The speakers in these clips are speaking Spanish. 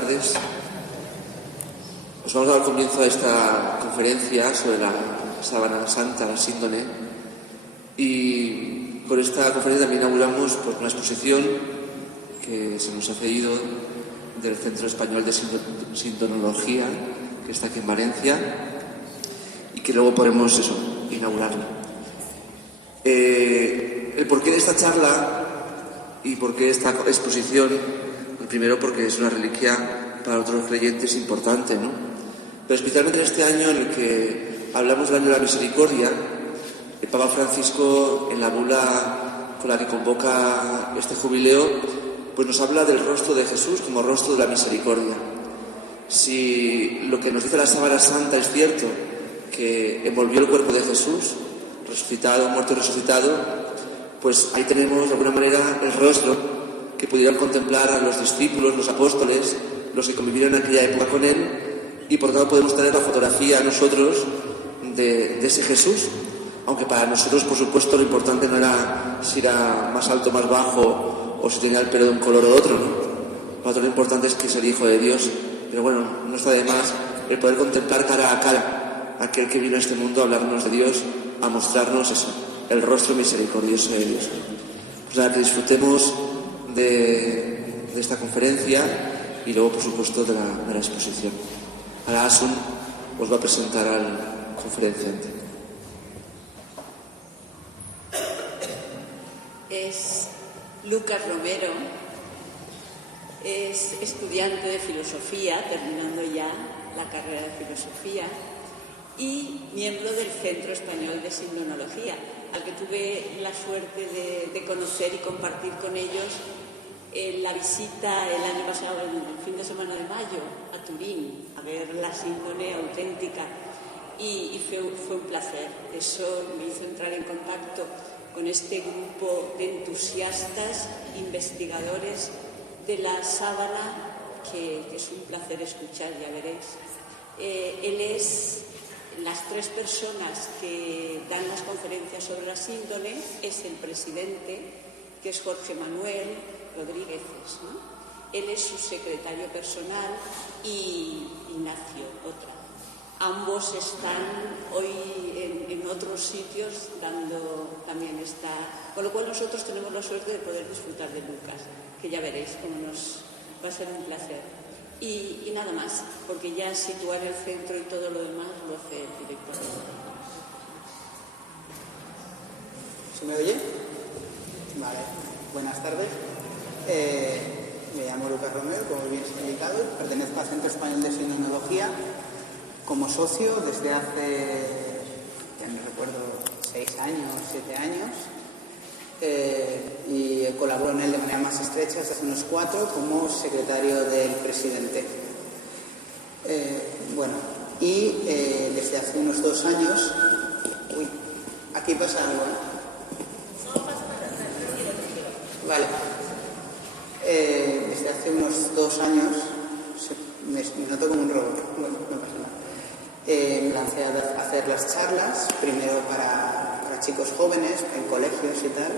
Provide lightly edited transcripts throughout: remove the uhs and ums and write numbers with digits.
tardes. Os vamos a dar comienzo a esta conferencia sobre la Sábana Santa, la síndone, y con esta conferencia también inauguramos una exposición que se nos ha cedido del Centro Español de Sindonología, que está aquí en Valencia, y que luego podremos inaugurarla. El porqué de esta charla y por qué esta exposición, primero porque es una reliquia para otros creyentes importante, ¿no? Pero especialmente en este año en el que hablamos del año de la misericordia, el Papa Francisco, en la bula con la que convoca este jubileo, pues nos habla del rostro de Jesús como rostro de la misericordia. Si lo que nos dice la Sábana Santa es cierto, que envolvió el cuerpo de Jesús, resucitado, muerto y resucitado, pues ahí tenemos de alguna manera el rostro que pudieran contemplar a los discípulos, los apóstoles, los que convivieron en aquella época con él, y por tanto podemos tener la fotografía nosotros de ese Jesús, aunque para nosotros, por supuesto, lo importante no era si era más alto, más bajo, o si tenía el pelo de un color o otro, ¿no? Para nosotros lo importante es que es el Hijo de Dios, pero bueno, no está de más el poder contemplar cara a cara a aquel que vino a este mundo a hablarnos de Dios, a mostrarnos eso, el rostro misericordioso de Dios. Pues nada, que disfrutemos de esta conferencia y luego, por supuesto, de la exposición. Ahora Asun os va a presentar al conferenciante. Es Lucas Romero, es estudiante de filosofía, terminando ya la carrera de filosofía, y miembro del Centro Español de Sindonología, al que tuve la suerte de conocer y compartir con ellos la visita el año pasado, el fin de semana de mayo, a Turín, a ver la síndone auténtica, y fue un placer. Eso me hizo entrar en contacto con este grupo de entusiastas, investigadores de la Sábana, que es un placer escuchar, ya veréis. Él es las tres personas que dan las conferencias sobre la síndone, es el presidente, que es Jorge Manuel Rodríguez, ¿no? Él es su secretario personal, y Ignacio, otra. Ambos están hoy en otros sitios dando también esta... Con lo cual nosotros tenemos la suerte de poder disfrutar de Lucas, que ya veréis cómo nos va a ser un placer. Y nada más, porque ya situar el centro y todo lo demás lo hace el director. ¿Se me oye? Vale, buenas tardes. Me llamo Lucas Romero, como bien se ha indicado, pertenezco al Centro Español de Sindonología como socio desde hace, ya no recuerdo, 6 años, 7 años, y colaboro en él de manera más estrecha desde hace unos 4 como secretario del presidente. Desde hace unos 2 años... Uy, aquí pasa algo, ¿eh? Vale. Desde hace unos 2 años me noto como un robot. Bueno, no pasa nada. Me lancé a hacer las charlas, primero para chicos jóvenes, en colegios y tal,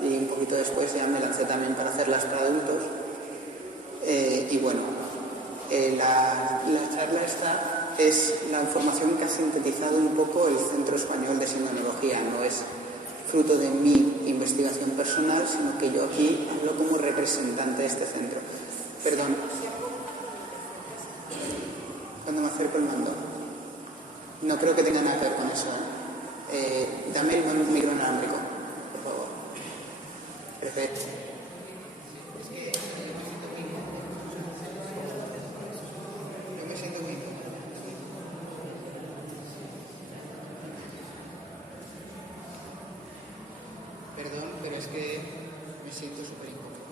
y un poquito después ya me lancé también para hacerlas para adultos. La charla esta es la información que ha sintetizado un poco el Centro Español de Sindonología. No es fruto de mi investigación personal, sino que yo aquí hablo como representante de este centro. Perdón. Cuando me acerco el mando. No creo que tenga nada que ver con eso. Dame el micro inalámbrico, por favor. Perfecto. No me siento muy... Perdón, pero es que me siento súper incómodo.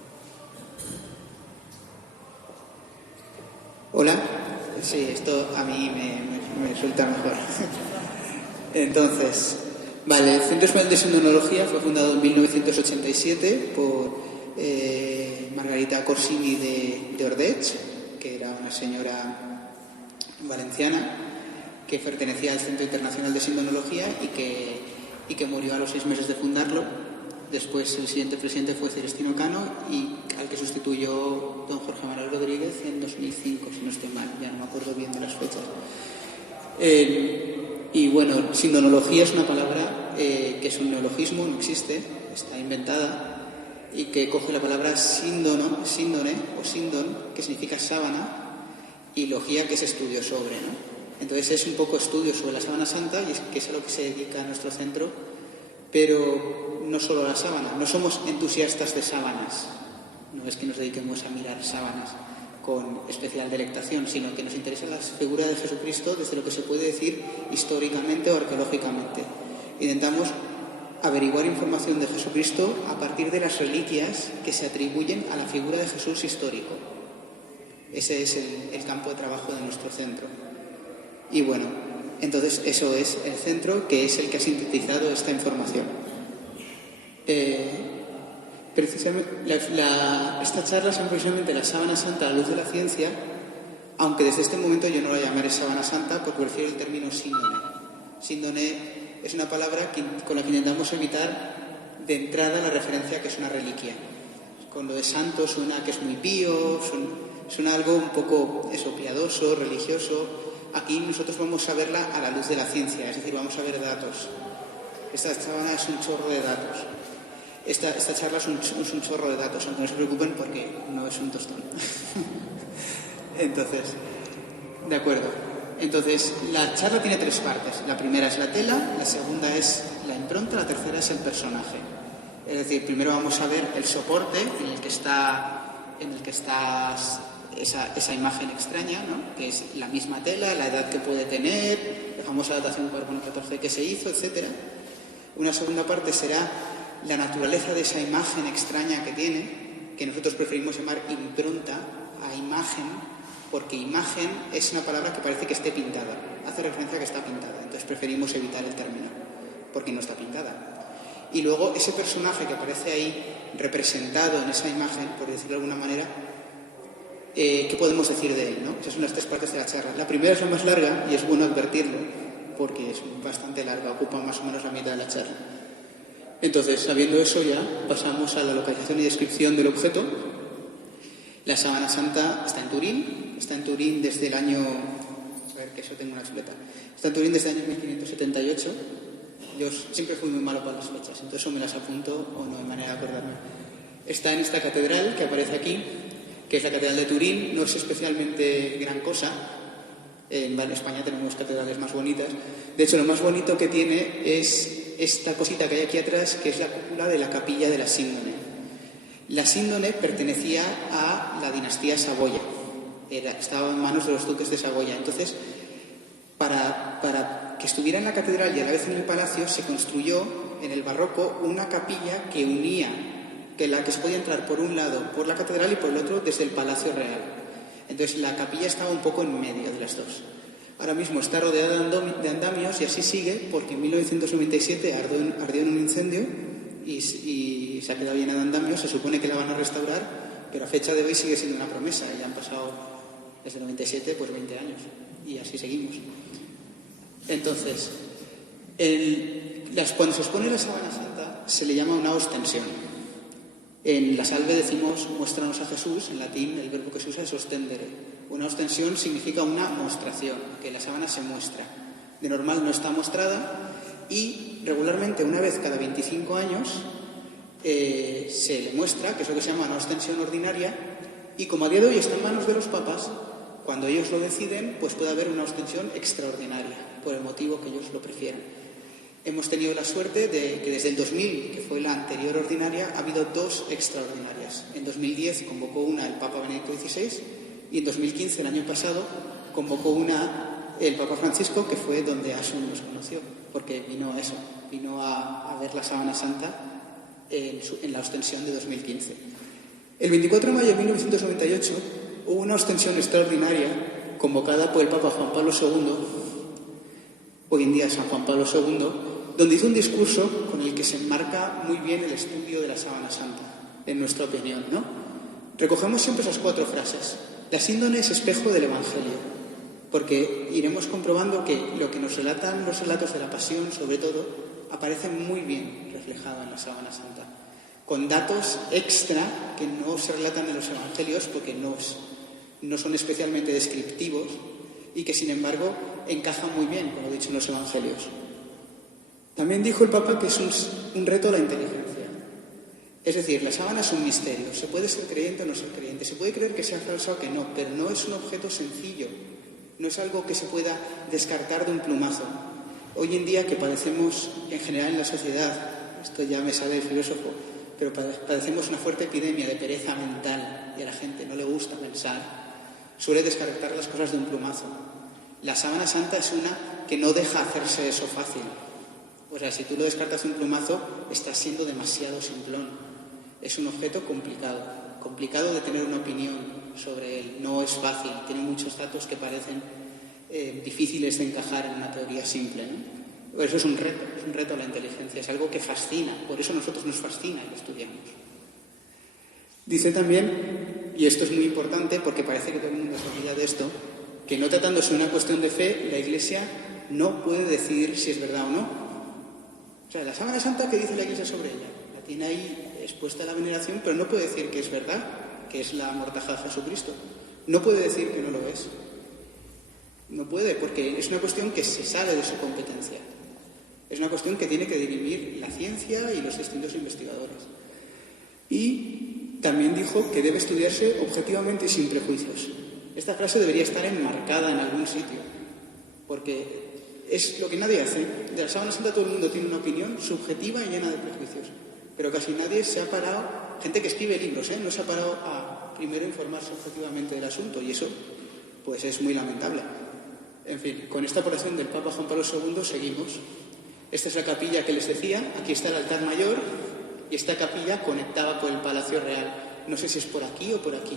¿Hola? Sí, esto a mí me resulta mejor. Entonces, vale, el Centro Español de Sindonología fue fundado en 1987 por Margarita Corsini de Ordech, que era una señora valenciana que pertenecía al Centro Internacional de Sindonología y que murió a los 6 meses de fundarlo. Después el siguiente presidente fue Celestino Cano, y al que sustituyó don Jorge Manuel Rodríguez en 2005, si no estoy mal, ya no me acuerdo bien de las fechas. Y bueno, sindonología es una palabra que es un neologismo, no existe, está inventada, y que coge la palabra síndone o síndon, que significa sábana, y logía, que es estudio sobre, ¿no? Entonces es un poco estudio sobre la sábana santa, y es que es a lo que se dedica nuestro centro, pero no solo a la sábana, no somos entusiastas de sábanas, no es que nos dediquemos a mirar sábanas con especial delectación, sino que nos interesa la figura de Jesucristo desde lo que se puede decir históricamente o arqueológicamente. Intentamos averiguar información de Jesucristo a partir de las reliquias que se atribuyen a la figura de Jesús histórico. Ese es el campo de trabajo de nuestro centro. Y bueno, entonces eso es el centro, que es el que ha sintetizado esta información. Precisamente, estas charlas son precisamente la sábana santa a la luz de la ciencia, aunque desde este momento yo no la llamaré sábana santa porque prefiero el término síndone. Síndone es una palabra con la que intentamos evitar de entrada la referencia que es una reliquia. Con lo de santo suena que es muy pío, suena algo un poco piadoso, religioso. Aquí nosotros vamos a verla a la luz de la ciencia, es decir, vamos a ver datos. Esta sábana es un chorro de datos. Esta charla es un chorro de datos, aunque no se preocupen porque no es un tostón. Entonces, de acuerdo. Entonces, la charla tiene 3 partes. La primera es la tela, la segunda es la impronta, la tercera es el personaje. Es decir, primero vamos a ver el soporte en el que está esa imagen extraña, ¿no? Que es la misma tela, la edad que puede tener, la famosa datación carbono 14 que se hizo, etc. Una segunda parte será la naturaleza de esa imagen extraña que tiene, que nosotros preferimos llamar impronta a imagen, porque imagen es una palabra que parece que esté pintada, hace referencia a que está pintada, entonces preferimos evitar el término, porque no está pintada. Y luego ese personaje que aparece ahí representado en esa imagen, por decirlo de alguna manera, ¿qué podemos decir de él, ¿no? Esas son las 3 partes de la charla. La primera es la más larga y es bueno advertirlo, porque es bastante larga, ocupa más o menos la mitad de la charla. Entonces, sabiendo eso ya, pasamos a la localización y descripción del objeto. La sábana santa está en Turín desde el año... A ver, que eso tengo una chuleta. Está en Turín desde el año 1578. Yo siempre fui muy malo para las fechas, entonces o me las apunto o no hay manera de acordarme. Está en esta catedral que aparece aquí, que es la Catedral de Turín. No es especialmente gran cosa. En España tenemos catedrales más bonitas. De hecho, lo más bonito que tiene es esta cosita que hay aquí atrás, que es la cúpula de la capilla de la Síndone. La Síndone pertenecía a la dinastía Saboya. Estaba en manos de los duques de Saboya. Entonces, para que estuviera en la catedral y a la vez en el palacio, se construyó en el barroco una capilla que unía, que se podía entrar por un lado por la catedral y por el otro desde el Palacio Real. Entonces la capilla estaba un poco en medio de las dos. Ahora mismo está rodeada de andamios y así sigue porque en 1997 ardió en un incendio y se ha quedado llena de andamios. Se supone que la van a restaurar, pero a fecha de hoy sigue siendo una promesa. Ya han pasado desde el 97 pues 20 años y así seguimos. Entonces, cuando se expone la sábana santa se le llama una ostensión. En la salve decimos muéstranos a Jesús, en latín el verbo que se usa es ostendere. Una ostensión significa una mostración, que la sábana se muestra. De normal no está mostrada y regularmente una vez cada 25 años se le muestra, que es lo que se llama una ostensión ordinaria, y como a día de hoy está en manos de los papas, cuando ellos lo deciden, pues puede haber una ostensión extraordinaria, por el motivo que ellos lo prefieran. Hemos tenido la suerte de que desde el 2000, que fue la anterior ordinaria, ha habido 2 extraordinarias. En 2010 convocó una el Papa Benedicto XVI y en 2015, el año pasado, convocó una el Papa Francisco, que fue donde Asun nos conoció, porque vino a ver la sábana santa en la ostensión de 2015. El 24 de mayo de 1998 hubo una ostensión extraordinaria convocada por el Papa Juan Pablo II, hoy en día San Juan Pablo II, donde hizo un discurso con el que se enmarca muy bien el estudio de la sábana santa, en nuestra opinión, ¿no? Recogemos siempre esas 4 frases. La síndone es espejo del Evangelio, porque iremos comprobando que lo que nos relatan los relatos de la Pasión, sobre todo, aparece muy bien reflejado en la Sábana Santa, con datos extra que no se relatan en los evangelios porque no son especialmente descriptivos y que, sin embargo, encajan muy bien, como he dicho, en los evangelios. También dijo el Papa que es un reto a la inteligencia. Es decir, la sábana es un misterio. Se puede ser creyente o no ser creyente. Se puede creer que sea falsa o que no, pero no es un objeto sencillo. No es algo que se pueda descartar de un plumazo. Hoy en día, que padecemos en general en la sociedad, esto ya me sale de filósofo, pero padecemos una fuerte epidemia de pereza mental y a la gente no le gusta pensar, suele descartar las cosas de un plumazo. La Sábana Santa es una que no deja hacerse eso fácil. O sea, si tú lo descartas de un plumazo, estás siendo demasiado simplón. Es un objeto complicado de tener una opinión sobre él. No es fácil, tiene muchos datos que parecen difíciles de encajar en una teoría simple, ¿no? Por eso es un reto a la inteligencia, es algo que fascina, por eso a nosotros nos fascina y lo estudiamos. Dice también, y esto es muy importante porque parece que todo el mundo se olvida de esto, que no tratándose de una cuestión de fe, la Iglesia no puede decidir si es verdad o no. O sea, la Sábana Santa, ¿qué dice la Iglesia sobre ella? La tiene ahí expuesta a la veneración, pero no puede decir que es verdad, que es la mortaja de Jesucristo. No puede decir que no lo es. No puede, porque es una cuestión que se sale de su competencia. Es una cuestión que tiene que dirimir la ciencia y los distintos investigadores. Y también dijo que debe estudiarse objetivamente y sin prejuicios. Esta frase debería estar enmarcada en algún sitio, porque es lo que nadie hace. De la Sábana Santa todo el mundo tiene una opinión subjetiva y llena de prejuicios, pero casi nadie se ha parado, gente que escribe libros, no se ha parado a primero informarse objetivamente del asunto, y eso pues es muy lamentable. En fin, con esta aportación del Papa Juan Pablo II seguimos. Esta es la capilla que les decía, aquí está el altar mayor y esta capilla conectaba por el Palacio Real. No sé si es por aquí o por aquí,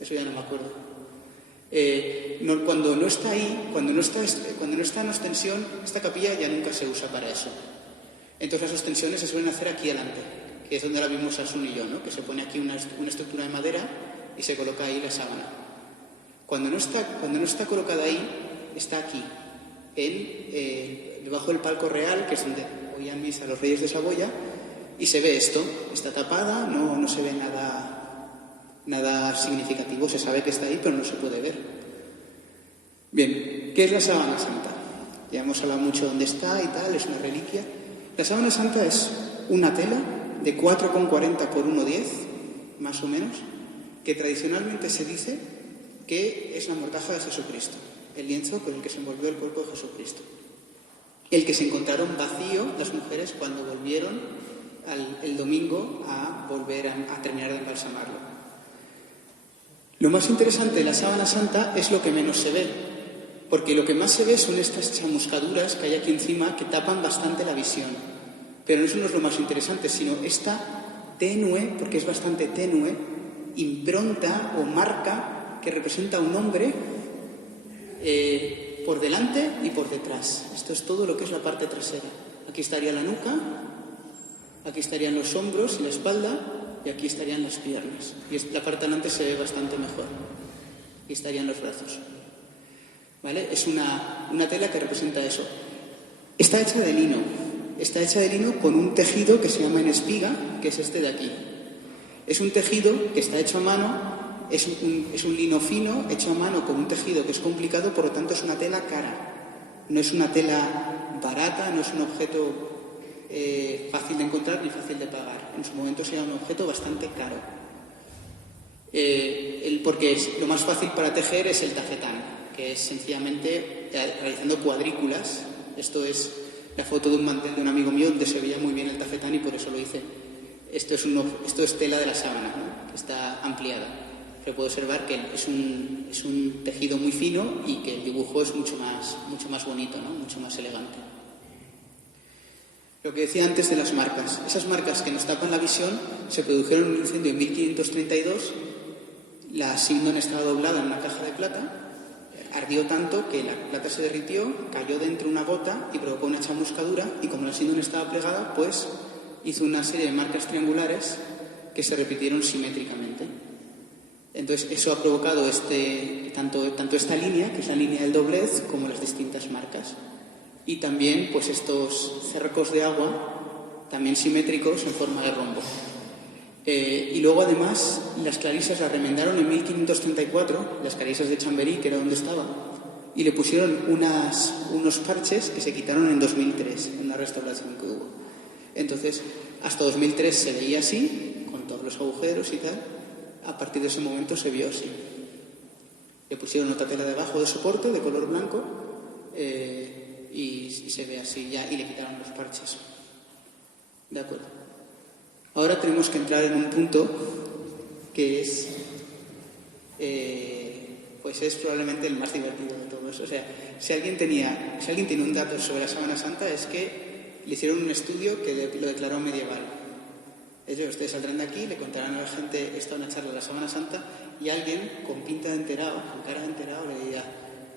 eso ya no me acuerdo. Cuando no está ahí, cuando no está en ostensión, esta capilla ya nunca se usa para eso. Entonces las ostensiones se suelen hacer aquí delante, que es donde la vimos Asun y yo, ¿no? Que se pone aquí una estructura de madera y se coloca ahí la sábana. Cuando no está colocada ahí, está aquí, debajo del palco real, que es donde oían misa los reyes de Saboya, y se ve esto, está tapada, no se ve nada significativo, se sabe que está ahí, pero no se puede ver. Bien, ¿qué es la Sábana Santa? Ya hemos hablado mucho de dónde está y tal, es una reliquia. La Sábana Santa es una tela de 4,40 por 1,10, más o menos, que tradicionalmente se dice que es la mortaja de Jesucristo, el lienzo con el que se envolvió el cuerpo de Jesucristo. El que se encontraron vacío las mujeres cuando volvieron el domingo a terminar de embalsamarlo. Lo más interesante de la Sábana Santa es lo que menos se ve, porque lo que más se ve son estas chamuscaduras que hay aquí encima que tapan bastante la visión. Pero eso no es lo más interesante, sino esta tenue, porque es bastante tenue, impronta o marca que representa a un hombre por delante y por detrás. Esto es todo lo que es la parte trasera. Aquí estaría la nuca, aquí estarían los hombros y la espalda, y aquí estarían las piernas. Y la parte delante se ve bastante mejor. Aquí estarían los brazos. ¿Vale? Es una tela que representa eso. Está hecha de lino. Está hecha de lino con un tejido que se llama en espiga, que es este de aquí. Es un tejido que está hecho a mano. Es un lino fino, hecho a mano con un tejido que es complicado, por lo tanto es una tela cara. No es una tela barata, no es un objeto fácil de encontrar ni fácil de pagar. En su momento sería un objeto bastante caro. Porque lo más fácil para tejer es el tafetán, que es sencillamente realizando cuadrículas. Esto es la foto de un mantel de un amigo mío donde se veía muy bien el tafetán y por eso lo hice. Esto es tela de la sábana, ¿no? Que está ampliada. Se puede observar que es un tejido muy fino y que el dibujo es mucho más bonito, ¿no? Mucho más elegante. Lo que decía antes de las marcas. Esas marcas que nos tapan la visión se produjeron en un incendio en 1532. La Sindon estaba doblada en una caja de plata. Ardió tanto que la plata se derritió, cayó dentro una gota y provocó una chamuscadura. Y como la Sindon estaba plegada, pues hizo una serie de marcas triangulares que se repitieron simétricamente. Entonces eso ha provocado tanto esta línea, que es la línea del doblez, como las distintas marcas. y también pues estos cercos de agua, también simétricos en forma de rombo. Y luego además las clarisas las remendaron en 1534, las clarisas de Chamberí, que era donde estaba, y le pusieron unos parches que se quitaron en 2003, en una restauración que hubo. Entonces, hasta 2003 se veía así, con todos los agujeros y tal. A partir de ese momento se vio así. Le pusieron otra tela debajo de soporte de color blanco y se ve así ya, y le quitaron los parches. De acuerdo. Ahora tenemos que entrar en un punto que es pues es probablemente el más divertido de todos. O sea, si alguien tiene un dato sobre la Sábana Santa, es que le hicieron un estudio que lo declaró medieval. Ustedes saldrán de aquí, le contarán a la gente, está una charla de la Sábana Santa, y alguien con pinta de enterado, con cara de enterado, le dirá: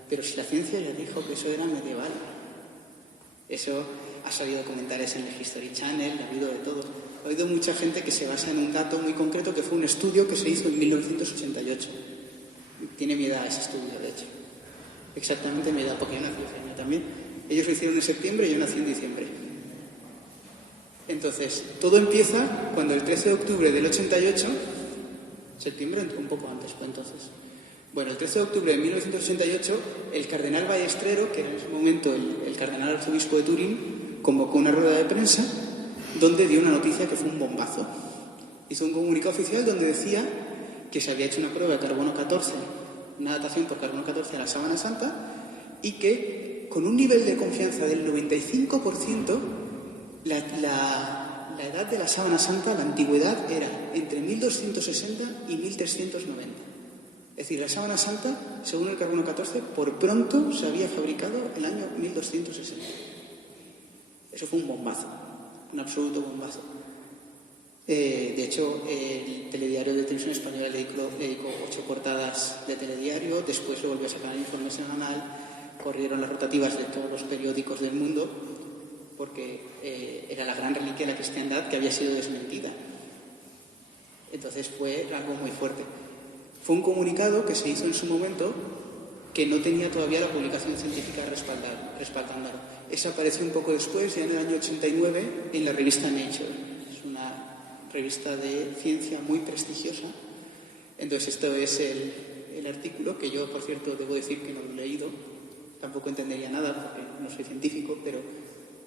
pero si la ciencia ya dijo que eso era medieval. Eso ha salido comentarios en el History Channel, ha habido de todo. Ha habido mucha gente que se basa en un dato muy concreto, que fue un estudio que se hizo en 1988. Tiene mi edad ese estudio, de hecho. Exactamente mi edad, porque yo nací ese año también. Ellos lo hicieron en septiembre y yo nací en diciembre. Entonces, todo empieza cuando el 13 de octubre del 88, septiembre un poco antes, pues entonces. Bueno, el 13 de octubre de 1988, el cardenal Ballestrero, que era en ese momento el cardenal arzobispo de Turín, convocó una rueda de prensa donde dio una noticia que fue un bombazo. Hizo un comunicado oficial donde decía que se había hecho una prueba de carbono 14, una datación por carbono 14 a la Sábana Santa, y que con un nivel de confianza del 95%, la edad de la Sábana Santa, la antigüedad, era entre 1260 y 1390. Es decir, la Sábana Santa, según el carbono 14, por pronto se había fabricado el año 1260. Eso fue un bombazo, un absoluto bombazo. De hecho, el telediario de Televisión Española le dedicó 8 portadas de telediario, después lo volvió a sacar en informe semanal, corrieron las rotativas de todos los periódicos del mundo, porque era la gran reliquia de la cristiandad que había sido desmentida. Entonces fue algo muy fuerte. Fue un comunicado que se hizo en su momento que no tenía todavía la publicación científica respaldándolo. Esa apareció un poco después, ya en el año 89, en la revista Nature. Es una revista de ciencia muy prestigiosa. Entonces esto es el artículo, que yo, por cierto, debo decir que no lo he leído. Tampoco entendería nada porque no soy científico,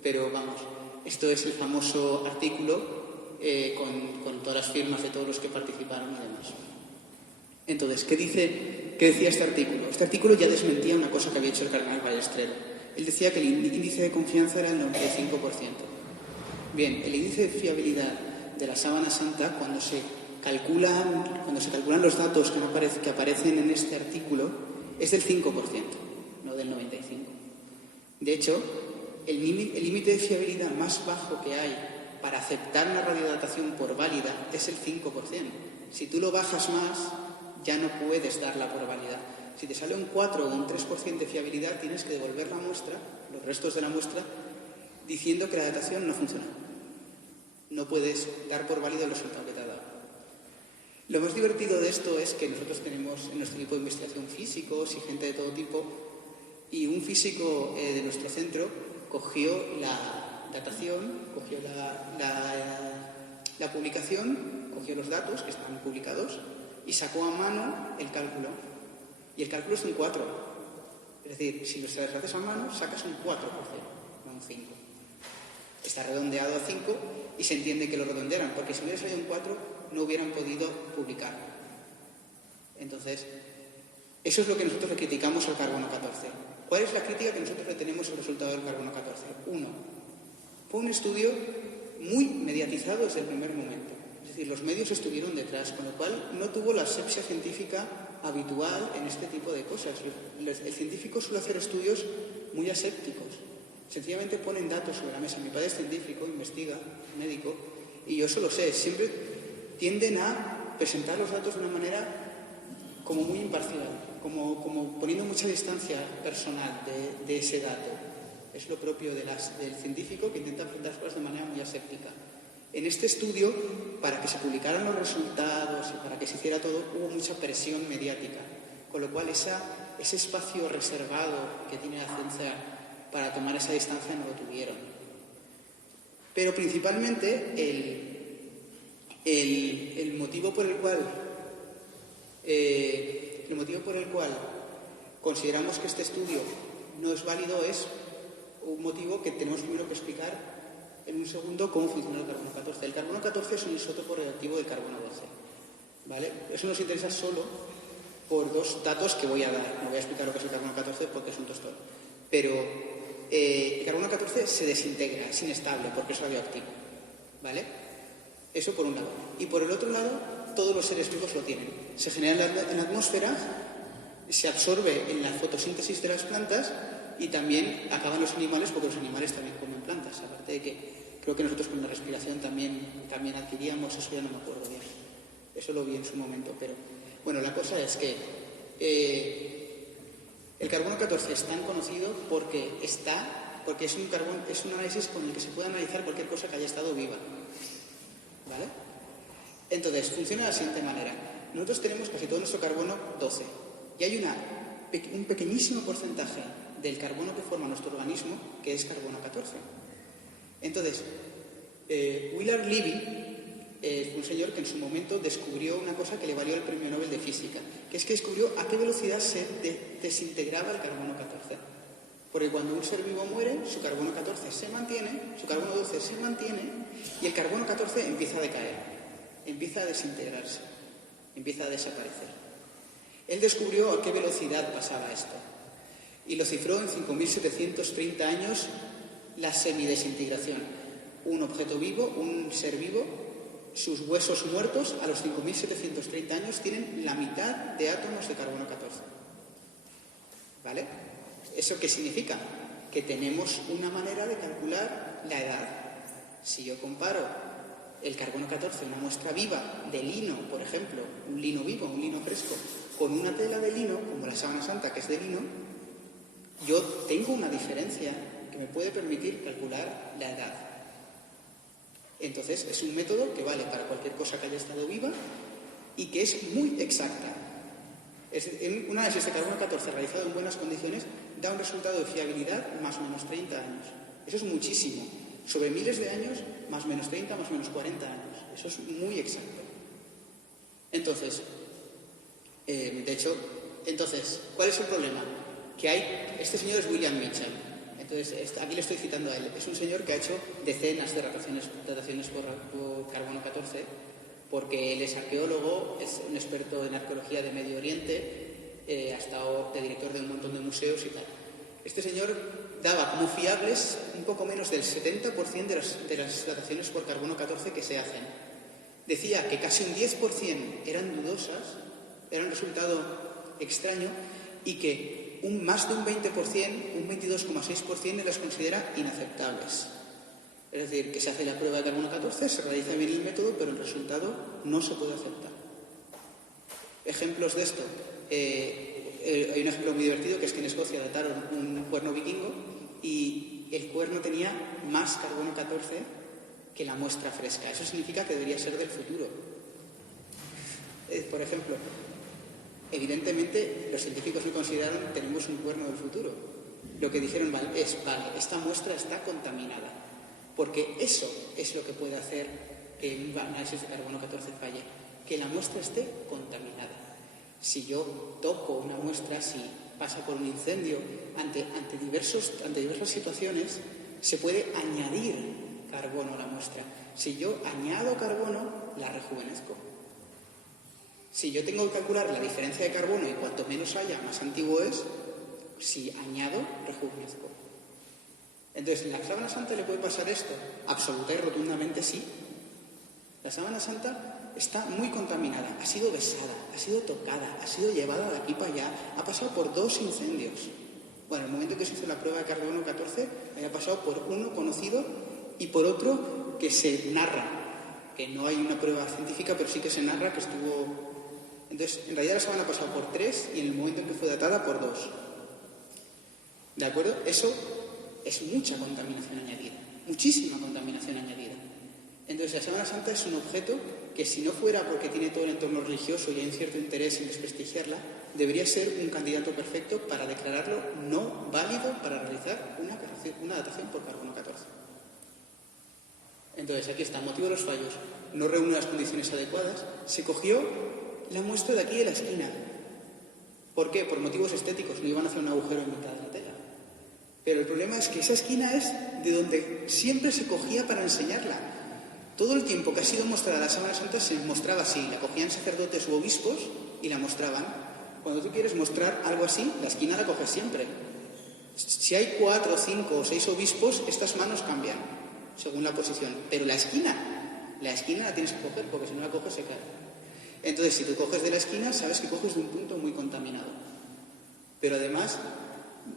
pero vamos, esto es el famoso artículo con todas las firmas de todos los que participaron y demás. Entonces, ¿qué decía este artículo? Este artículo ya desmentía una cosa que había hecho el cardenal Ballestrero. Él decía que el índice de confianza era el 95%. Bien, el índice de fiabilidad de la Sábana Santa, cuando se calculan los datos que aparecen en este artículo, es del 5%, no del 95%. De hecho, el límite de fiabilidad más bajo que hay para aceptar una radiodatación por válida es el 5%. Si tú lo bajas más, ya no puedes darla por válida. Si te sale un 4 o un 3% de fiabilidad, tienes que devolver la muestra, los restos de la muestra, diciendo que la datación no funciona. No puedes dar por válido el resultado que te ha dado. Lo más divertido de esto es que nosotros tenemos en nuestro equipo de investigación físicos y gente de todo tipo, y un físico de nuestro centro cogió la datación, cogió la publicación, cogió los datos que estaban publicados y sacó a mano el cálculo. Y el cálculo es un 4. Es decir, si los haces a mano, sacas un 4%, no un 5%. Está redondeado a 5 y se entiende que lo redondearan, porque si hubiera salido un 4, no hubieran podido publicar. Entonces, eso es lo que nosotros le criticamos al carbono 14. ¿Cuál es la crítica que nosotros le tenemos al resultado del carbono 14? 1. Fue un estudio muy mediatizado desde el primer momento. Es decir, los medios estuvieron detrás, con lo cual no tuvo la asepsia científica habitual en este tipo de cosas. El científico suele hacer estudios muy asépticos. Sencillamente ponen datos sobre la mesa. Mi padre es científico, investiga, médico, y yo eso lo sé. Siempre tienden a presentar los datos de una manera como muy imparcial, como poniendo mucha distancia personal de ese dato. Es lo propio del científico, que intenta presentar las cosas de manera muy aséptica. En este estudio, para que se publicaran los resultados y para que se hiciera todo, hubo mucha presión mediática, con lo cual ese espacio reservado que tiene la ciencia para tomar esa distancia no lo tuvieron. Pero principalmente el motivo por el cual consideramos que este estudio no es válido es un motivo que tenemos primero que explicar en un segundo cómo funciona el carbono 14. El carbono 14 es un isótopo radioactivo del carbono 12. ¿Vale? Eso nos interesa solo por dos datos que voy a dar. No voy a explicar lo que es el carbono 14 porque es un tostón. Pero el carbono 14 se desintegra, es inestable porque es radioactivo. ¿Vale? Eso por un lado. Y por el otro lado, todos los seres vivos lo tienen. Se genera en la atmósfera, se absorbe en la fotosíntesis de las plantas y también acaban los animales porque los animales también comen plantas. Aparte de que creo que nosotros con la respiración también adquiríamos, eso ya no me acuerdo bien. Eso lo vi en su momento, pero bueno, la cosa es que el carbono 14 es tan conocido porque es un análisis con el que se puede analizar cualquier cosa que haya estado viva. ¿Vale? Entonces, funciona de la siguiente manera. Nosotros tenemos casi todo nuestro carbono 12 y hay un pequeñísimo porcentaje del carbono que forma nuestro organismo que es carbono 14. Entonces, Willard Libby fue un señor que en su momento descubrió una cosa que le valió el premio Nobel de Física, que es que descubrió a qué velocidad se desintegraba el carbono 14. Porque cuando un ser vivo muere, su carbono 14 se mantiene, su carbono 12 se mantiene y el carbono 14 empieza a decaer, empieza a desintegrarse, empieza a desaparecer. Él descubrió a qué velocidad pasaba esto y lo cifró en 5.730 años la semidesintegración. Un objeto vivo, un ser vivo, sus huesos muertos a los 5.730 años tienen la mitad de átomos de carbono 14. ¿Vale? ¿Eso qué significa? Que tenemos una manera de calcular la edad. Si yo comparo el carbono 14, una muestra viva de lino, por ejemplo, un lino vivo, un lino fresco, con una tela de lino, como la sábana santa que es de lino, yo tengo una diferencia que me puede permitir calcular la edad. Entonces, es un método que vale para cualquier cosa que haya estado viva y que es muy exacta. Un análisis de carbono 14 realizado en buenas condiciones da un resultado de fiabilidad más o menos 30 años. Eso es muchísimo. Sobre miles de años, más o menos 30, más o menos 40 años. Eso es muy exacto. Entonces, ¿cuál es el problema? Que este señor es William Mitchell. Entonces, aquí le estoy citando a él. Es un señor que ha hecho decenas de dataciones por carbono 14, porque él es arqueólogo, es un experto en arqueología de Medio Oriente, ha estado de director de un montón de museos y tal. Este señor daba como fiables un poco menos del 70% de las dataciones por carbono 14 que se hacen. Decía que casi un 10% eran dudosas, era un resultado extraño, y que más de un 20%, un 22,6% las considera inaceptables. Es decir, que se hace la prueba de carbono 14, se realiza bien el método, pero el resultado no se puede aceptar. Ejemplos de esto. Hay un ejemplo muy divertido, que es que en Escocia dataron un cuerno vikingo y el cuerno tenía más carbono 14 que la muestra fresca. Eso significa que debería ser del futuro. Por ejemplo, evidentemente los científicos no consideraron que tenemos un cuerno del futuro. Lo que dijeron es, esta muestra está contaminada, porque eso es lo que puede hacer que un análisis de carbono 14 falle, que la muestra esté contaminada. Si yo toco una muestra, si pasa por un incendio, ante diversas situaciones, se puede añadir carbono a la muestra. Si yo añado carbono, la rejuvenezco. Si yo tengo que calcular la diferencia de carbono y cuanto menos haya, más antiguo es, si añado, rejuvenezco. Entonces, ¿en la sábana santa le puede pasar esto? Absoluta y rotundamente sí. La sábana santa está muy contaminada, ha sido besada, ha sido tocada, ha sido llevada de aquí para allá, ha pasado por 2 incendios. Bueno, en el momento que se hizo la prueba de carbono 14, había pasado por uno conocido y por otro que se narra, que no hay una prueba científica, pero sí que se narra que estuvo. Entonces, en realidad la sábana ha pasado por 3 y en el momento en que fue datada por 2. ¿De acuerdo? Eso es mucha contaminación añadida, muchísima contaminación añadida. Entonces, la sábana santa es un objeto que, si no fuera porque tiene todo el entorno religioso y hay un cierto interés en desprestigiarla, debería ser un candidato perfecto para declararlo no válido para realizar una datación por carbono 14. Entonces, aquí está, motivo de los fallos. No reúne las condiciones adecuadas. Se cogió la muestra de aquí de la esquina. ¿Por qué? Por motivos estéticos. No iban a hacer un agujero en mitad de la tela. Pero el problema es que esa esquina es de donde siempre se cogía para enseñarla. Todo el tiempo que ha sido mostrada la sábana santa se mostraba así. La cogían sacerdotes u obispos y la mostraban. Cuando tú quieres mostrar algo así, la esquina la coges siempre. Si hay 4, 5 o 6 obispos, estas manos cambian según la posición. Pero la esquina la tienes que coger, porque si no la coges se cae. Entonces, si tú coges de la esquina, sabes que coges de un punto muy contaminado. Pero además,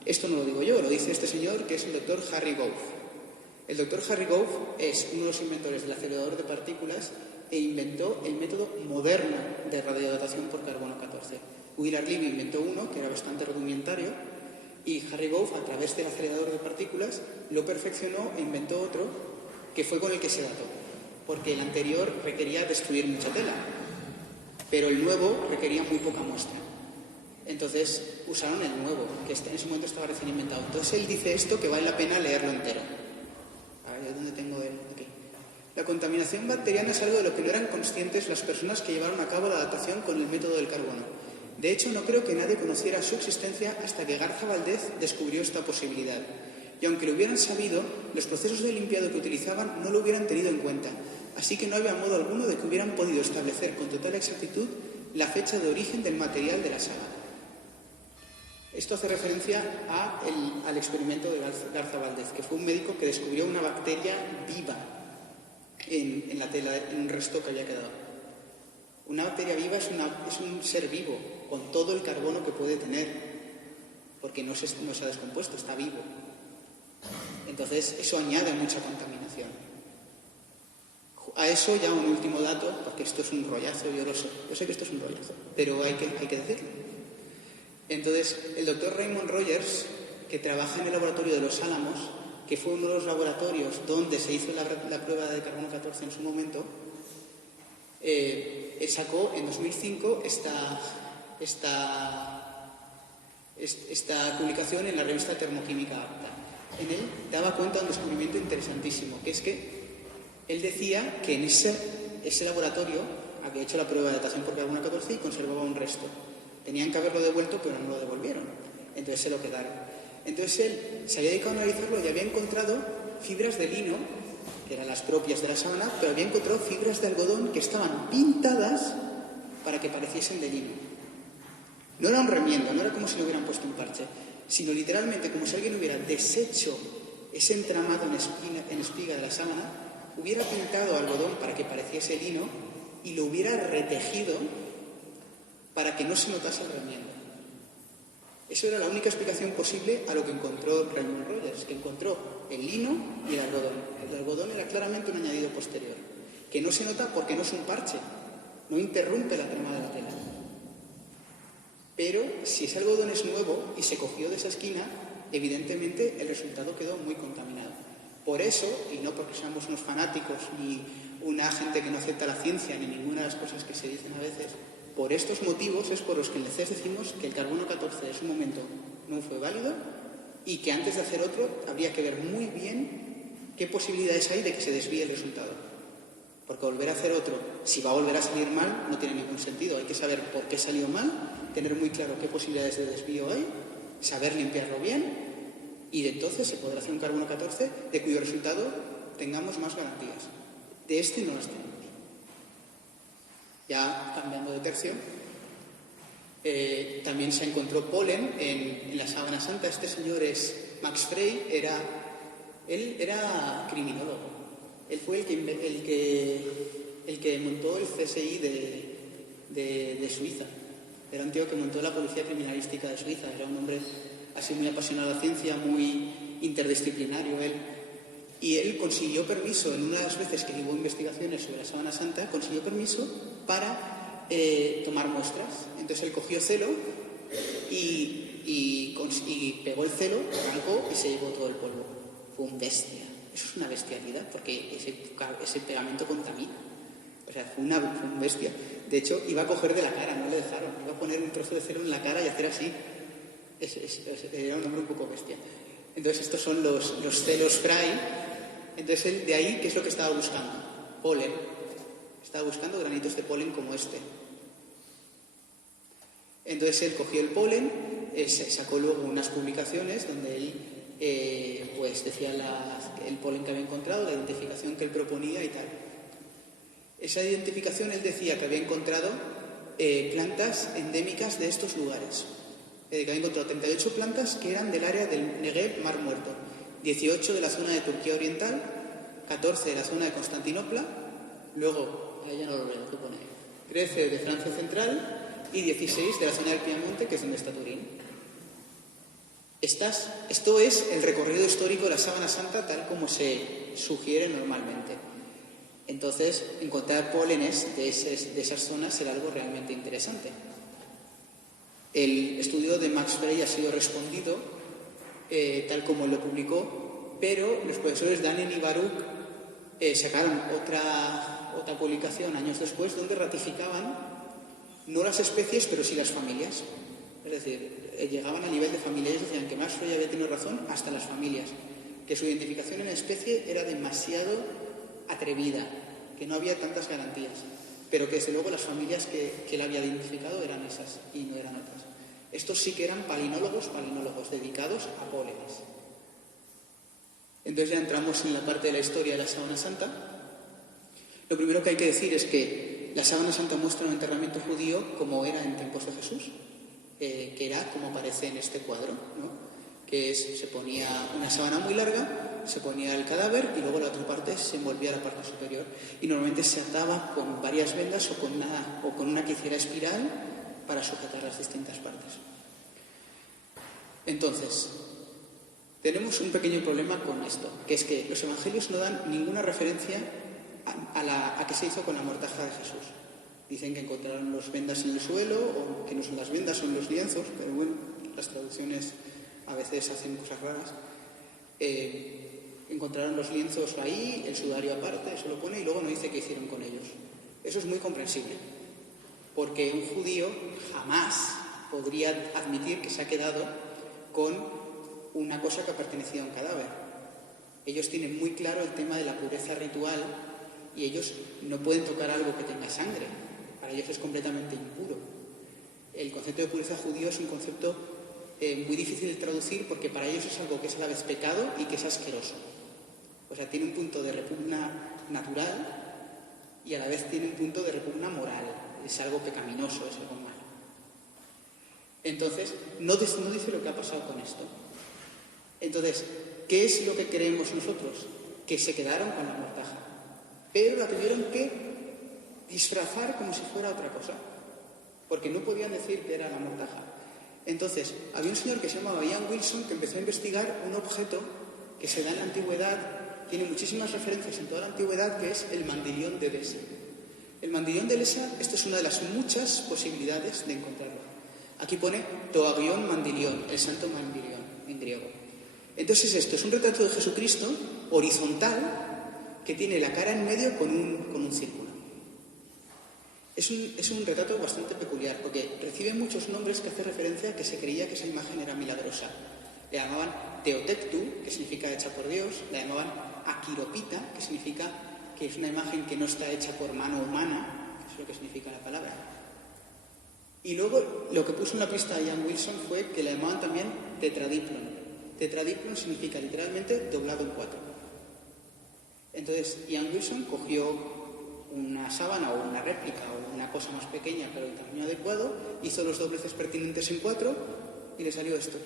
esto no lo digo yo, lo dice este señor, que es el doctor Harry Gove. El doctor Harry Gove es uno de los inventores del acelerador de partículas e inventó el método moderno de radiodatación por carbono 14. Willard Libby inventó uno, que era bastante rudimentario, y Harry Gove, a través del acelerador de partículas, lo perfeccionó e inventó otro, que fue con el que se dató. Porque el anterior requería destruir mucha tela, pero el nuevo requería muy poca muestra. Entonces usaron el nuevo, que en ese momento estaba recién inventado. Entonces él dice esto, que vale la pena leerlo entero. A ver, ¿dónde tengo él? Aquí. La contaminación bacteriana es algo de lo que no eran conscientes las personas que llevaron a cabo la datación con el método del carbono. De hecho, no creo que nadie conociera su existencia hasta que Garza Valdez descubrió esta posibilidad. Y aunque lo hubieran sabido, los procesos de limpiado que utilizaban no lo hubieran tenido en cuenta. Así que no había modo alguno de que hubieran podido establecer con total exactitud la fecha de origen del material de la sábana. Esto hace referencia al experimento de Garza Valdez, que fue un médico que descubrió una bacteria viva en la tela, en un resto que había quedado. Una bacteria viva es un ser vivo, con todo el carbono que puede tener, porque no se ha descompuesto, está vivo. Entonces, eso añade mucha contaminación. A eso ya un último dato, porque esto es un rollazo, yo sé que esto es un rollazo, pero hay que decirlo. Entonces, el doctor Raymond Rogers, que trabaja en el laboratorio de Los Álamos, que fue uno de los laboratorios donde se hizo la prueba de carbono 14 en su momento, sacó en 2005 esta publicación en la revista Termoquímica Apta. En él daba cuenta de un descubrimiento interesantísimo, que es que él decía que en ese laboratorio había hecho la prueba de datación por carbono 14 y conservaba un resto. Tenían que haberlo devuelto, pero no lo devolvieron. Entonces se lo quedaron. Entonces él se había dedicado a analizarlo y había encontrado fibras de lino, que eran las propias de la sábana, pero había encontrado fibras de algodón que estaban pintadas para que pareciesen de lino. No era un remiendo, no era como si le hubieran puesto un parche, sino literalmente como si alguien hubiera deshecho ese entramado en espiga de la sábana, hubiera pintado algodón para que pareciese lino y lo hubiera retejido para que no se notase el remiendo. Eso era la única explicación posible a lo que encontró Raymond Rogers, que encontró el lino y el algodón. El algodón era claramente un añadido posterior, que no se nota porque no es un parche, no interrumpe la trama de la tela. Pero si ese algodón es nuevo y se cogió de esa esquina, evidentemente el resultado quedó muy contaminado. Por eso, y no porque seamos unos fanáticos, ni una gente que no acepta la ciencia, ni ninguna de las cosas que se dicen a veces, por estos motivos es por los que en el CES decimos que el carbono 14 en su momento no fue válido y que antes de hacer otro habría que ver muy bien qué posibilidades hay de que se desvíe el resultado. Porque volver a hacer otro, si va a volver a salir mal, no tiene ningún sentido. Hay que saber por qué salió mal, tener muy claro qué posibilidades de desvío hay, saber limpiarlo bien y de entonces se podrá hacer un carbono 14 de cuyo resultado tengamos más garantías. De este no las tenemos. Ya cambiando de tercio, también se encontró polen en la sábana santa. Este señor es Max Frey, él era criminólogo. Él fue el que montó el CSI de Suiza. Era un tío que montó la policía criminalística de Suiza. Era un hombre así muy apasionado a la ciencia, muy interdisciplinario él. Y él consiguió permiso, en una de las veces que llevó investigaciones sobre la sábana santa, consiguió permiso para tomar muestras. Entonces él cogió celo y pegó el celo, arrancó y se llevó todo el polvo. Fue un bestia. Eso es una bestialidad, porque ese pegamento contamina. O sea, fue una bestia. De hecho, iba a coger de la cara, no le dejaron. Iba a poner un trozo de cero en la cara y hacer así. Era un hombre un poco bestia. Entonces, estos son los celos Fry. Entonces, él, de ahí, ¿qué es lo que estaba buscando? Polen. Estaba buscando granitos de polen como este. Entonces, él cogió el polen, sacó luego unas publicaciones donde él pues decía el polen que había encontrado, la identificación que él proponía y tal. Esa identificación, él decía que había encontrado plantas endémicas de estos lugares. Que había encontrado 38 plantas que eran del área del Negev, Mar Muerto, 18 de la zona de Turquía Oriental, 14 de la zona de Constantinopla, luego, ya no lo veo, ¿qué pone? 13 de Francia Central y 16 de la zona del Piamonte, que es donde está Turín. Esto es el recorrido histórico de la Sábana Santa tal como se sugiere normalmente. Entonces, encontrar pólenes de esas zonas era algo realmente interesante. El estudio de Max Frey ha sido respondido tal como él lo publicó, pero los profesores Danen y Baruch sacaron otra publicación años después donde ratificaban no las especies, pero sí las familias. Es decir, llegaban a nivel de familias y decían que Max Frey había tenido razón hasta las familias, que su identificación en especie era demasiado atrevida, que no había tantas garantías, pero que desde luego las familias que él había identificado eran esas y no eran otras. Estos sí que eran palinólogos dedicados a pólenes. Entonces ya entramos en la parte de la historia de la Sábana Santa. Lo primero que hay que decir es que la Sábana Santa muestra un enterramiento judío como era en tiempos de Jesús, que era como aparece en este cuadro, ¿no? Que se ponía una sábana muy larga, se ponía el cadáver y luego la otra parte se envolvía la parte superior. Y normalmente se ataba con varias vendas o con una que hiciera espiral para sujetar las distintas partes. Entonces, tenemos un pequeño problema con esto, que es que los evangelios no dan ninguna referencia a qué se hizo con la mortaja de Jesús. Dicen que encontraron los vendas en el suelo, o que no son las vendas, son los lienzos, pero bueno, las traducciones a veces hacen cosas raras. Encontraron los lienzos ahí, el sudario aparte, eso lo pone, y luego no dice qué hicieron con ellos. Eso es muy comprensible, porque un judío jamás podría admitir que se ha quedado con una cosa que ha pertenecido a un cadáver. Ellos tienen muy claro el tema de la pureza ritual y ellos no pueden tocar algo que tenga sangre. Para ellos es completamente impuro. El concepto de pureza judío es un concepto muy difícil de traducir porque para ellos es algo que es a la vez pecado y que es asqueroso. O sea, tiene un punto de repugna natural y a la vez tiene un punto de repugna moral. Es algo pecaminoso, es algo malo. Entonces, no dice lo que ha pasado con esto. Entonces, ¿qué es lo que creemos nosotros? Que se quedaron con la mortaja, pero la tuvieron que disfrazar como si fuera otra cosa, porque no podían decir que era la mortaja. Entonces, había un señor que se llamaba Ian Wilson que empezó a investigar un objeto que se da en la antigüedad, tiene muchísimas referencias en toda la antigüedad, que es el mandilión de Edesa. El mandilión de Edesa, esta es una de las muchas posibilidades de encontrarlo. Aquí pone Toagion Mandilión, el santo mandilión en griego. Entonces esto es un retrato de Jesucristo horizontal que tiene la cara en medio con un círculo. Es un retrato bastante peculiar porque recibe muchos nombres que hace referencia a que se creía que esa imagen era milagrosa. Le llamaban Teotectu, que significa hecha por Dios, la llamaban Aquiropita, que significa que es una imagen que no está hecha por mano humana, que es lo que significa la palabra. Y luego lo que puso en la pista de Ian Wilson fue que la llamaban también Tetradiplon. Tetradiplon significa literalmente doblado en 4. Entonces Ian Wilson cogió una sábana o una réplica o una cosa más pequeña pero del tamaño adecuado, hizo los dobleces pertinentes en 4 y le salió esto.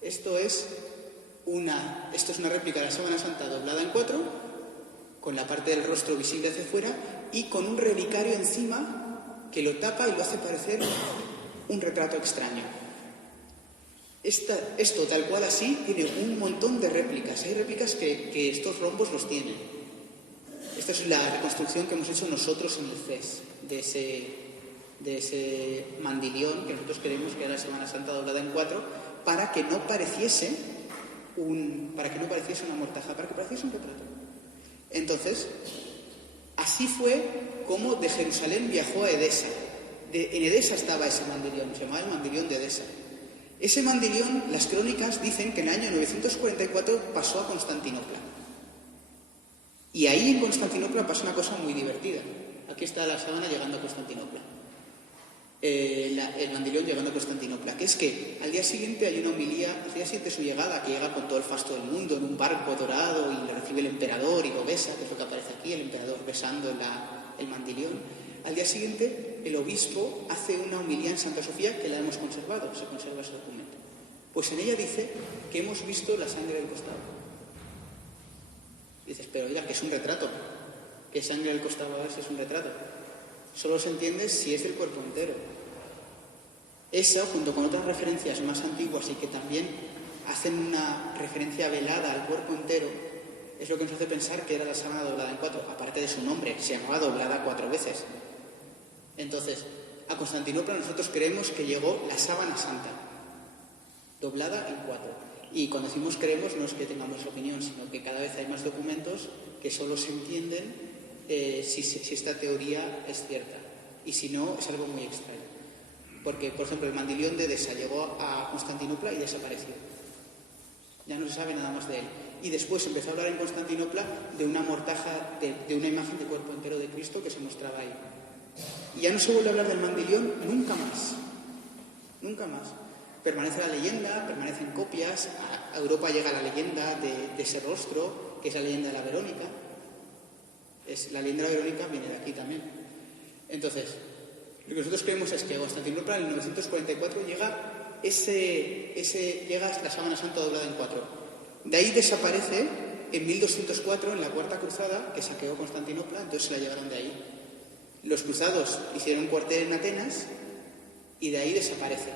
Esto es una réplica de la Sábana Santa doblada en 4, con la parte del rostro visible hacia afuera y con un relicario encima que lo tapa y lo hace parecer un retrato extraño. Esto tal cual así tiene un montón de réplicas. Hay réplicas que estos rombos los tienen. Esta es la reconstrucción que hemos hecho nosotros en el CES de ese mandilión que nosotros creemos que era la Semana Santa doblada en 4 para que no pareciese para que no pareciese una mortaja, para que pareciese un retrato. Entonces, así fue como de Jerusalén viajó a Edesa. En Edesa estaba ese mandilión, se llamaba el mandilión de Edesa. Ese mandilión, las crónicas dicen que en el año 944 pasó a Constantinopla. Y ahí en Constantinopla pasa una cosa muy divertida. Aquí está la sábana llegando a Constantinopla. El mandilión llegando a Constantinopla, que es que al día siguiente hay una homilía, al día siguiente de su llegada, que llega con todo el fasto del mundo en un barco dorado y le recibe el emperador y lo besa, que es lo que aparece aquí, el emperador besando el mandilión. Al día siguiente el obispo hace una homilía en Santa Sofía que la hemos conservado, se conserva ese documento. Pues en ella dice que hemos visto la sangre del costado. Y dices, pero oiga, que es un retrato, que sangre del costado es un retrato. Solo se entiende si es del cuerpo entero. Esa, junto con otras referencias más antiguas y que también hacen una referencia velada al cuerpo entero, es lo que nos hace pensar que era la sábana doblada en 4, aparte de su nombre, se llamaba doblada 4 veces. Entonces, a Constantinopla nosotros creemos que llegó la sábana santa, doblada en 4. Y cuando decimos creemos no es que tengamos opinión, sino que cada vez hay más documentos que solo se entienden si esta teoría es cierta. Y si no, es algo muy extraño. Porque, por ejemplo, el mandilión de Edesa llegó a Constantinopla y desapareció. Ya no se sabe nada más de él. Y después empezó a hablar en Constantinopla de una mortaja, de una imagen de cuerpo entero de Cristo que se mostraba ahí. Y ya no se vuelve a hablar del mandilión nunca más. Nunca más. Permanece la leyenda, permanecen copias. A Europa llega la leyenda de ese rostro, que es la leyenda de la Verónica. La leyenda de la Verónica viene de aquí también. Entonces, lo que nosotros creemos es que a Constantinopla en 944 llega la sábana santa doblada en 4. De ahí desaparece en 1204 en la Cuarta Cruzada, que saqueó Constantinopla, entonces se la llevaron de ahí. Los cruzados hicieron cuartel en Atenas y de ahí desaparece.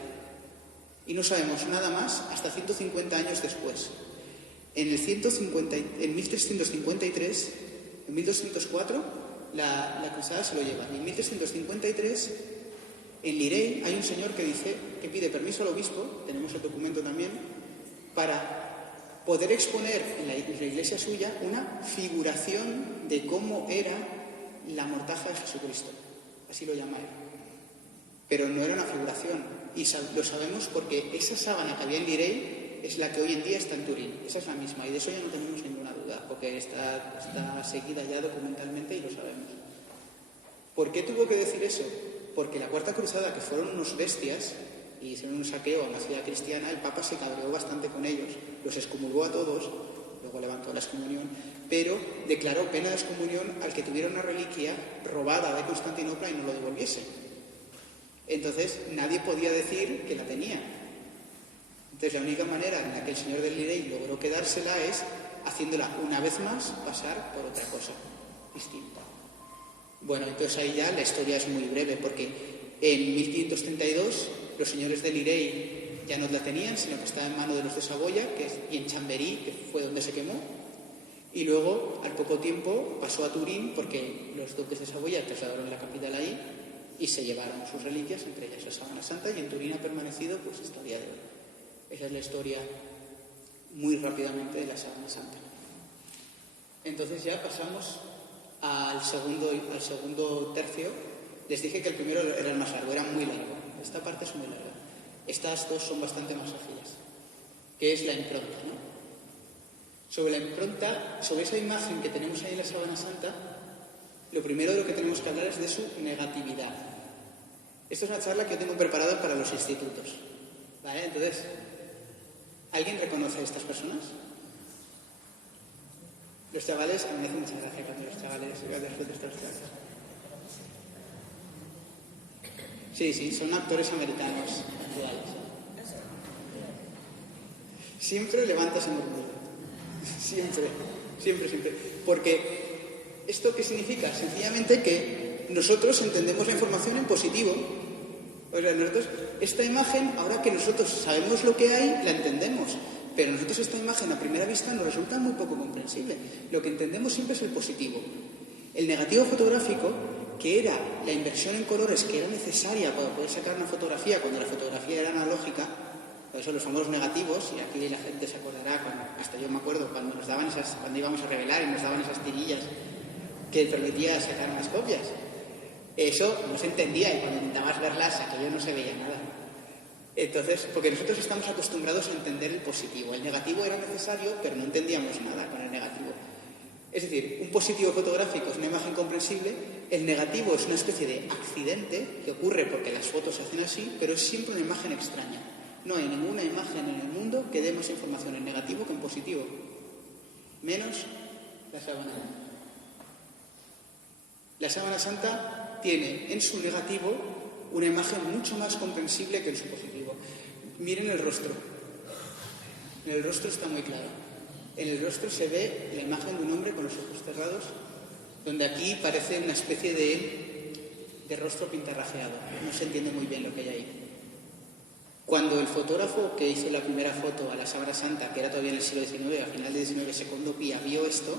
Y no sabemos nada más hasta 150 años después. En 1353, en 1204, la cruzada se lo lleva. Y en 1353, en Lirey hay un señor que pide permiso al obispo, tenemos el documento también, para poder exponer en la iglesia suya una figuración de cómo era la mortaja de Jesucristo. Así lo llama él. Pero no era una figuración. Y lo sabemos porque esa sábana que había en Lirey es la que hoy en día está en Turín. Esa es la misma. Y de eso ya no tenemos ninguna duda, porque está seguida ya documentalmente y lo sabemos. ¿Por qué tuvo que decir eso? Porque la Cuarta Cruzada, que fueron unos bestias y hicieron un saqueo a una ciudad cristiana, el Papa se cabreó bastante con ellos, los excomulgó a todos, luego levantó la excomunión, pero declaró pena de excomunión al que tuviera una reliquia robada de Constantinopla y no lo devolviese. Entonces nadie podía decir que la tenía. Entonces la única manera en la que el señor del Lirey logró quedársela es haciéndola una vez más pasar por otra cosa distinta. Bueno, entonces ahí ya la historia es muy breve, porque en 1532 los señores de Lirey ya no la tenían, sino que estaba en manos de los de Saboya, y en Chamberí, que fue donde se quemó, y luego al poco tiempo pasó a Turín, porque los duques de Saboya trasladaron la capital ahí y se llevaron sus reliquias, entre ellas la sábana santa, y en Turín ha permanecido pues hasta el día de hoy. Esa es la historia muy rápidamente de la sábana santa. Entonces ya pasamos al segundo tercio. Les dije que el primero era el más largo, era muy largo. Esta parte es muy larga. Estas dos son bastante más ágiles, que es la impronta, ¿no? Sobre la impronta, sobre esa imagen que tenemos ahí en la sábana santa, lo primero de lo que tenemos que hablar es de su negatividad. Esto es una charla que yo tengo preparada para los institutos, ¿vale? Entonces, ¿alguien reconoce a estas personas? Los chavales, a mí me hace mucha gracia cuando los chavales Sí, son actores americanos actuales. Siempre levantas el orgullo. Siempre. Porque, ¿esto qué significa? Sencillamente que nosotros entendemos la información en positivo. O sea, nosotros, esta imagen, ahora que nosotros sabemos lo que hay, la entendemos. Pero nosotros esta imagen a primera vista nos resulta muy poco comprensible. Lo que entendemos siempre es el positivo. El negativo fotográfico, que era la inversión en colores que era necesaria para poder sacar una fotografía cuando la fotografía era analógica, por eso los famosos negativos, y aquí la gente se acordará hasta yo me acuerdo cuando íbamos a revelar y nos daban esas tirillas que permitía sacar unas copias. Eso no se entendía y cuando intentabas verlas, aquello no se veía nada. Entonces, porque nosotros estamos acostumbrados a entender el positivo. El negativo era necesario, pero no entendíamos nada con el negativo. Es decir, un positivo fotográfico es una imagen comprensible, el negativo es una especie de accidente que ocurre porque las fotos se hacen así, pero es siempre una imagen extraña. No hay ninguna imagen en el mundo que dé más información en negativo que en positivo, menos la sábana. La sábana santa tiene en su negativo una imagen mucho más comprensible que en su positivo. Miren el rostro. En el rostro está muy claro. En el rostro se ve la imagen de un hombre con los ojos cerrados, donde aquí parece una especie de rostro pintarrajeado. No se entiende muy bien lo que hay ahí. Cuando el fotógrafo que hizo la primera foto a la sábana santa, que era todavía en el siglo XIX, a final del XIX, Secondo Pia, vio esto,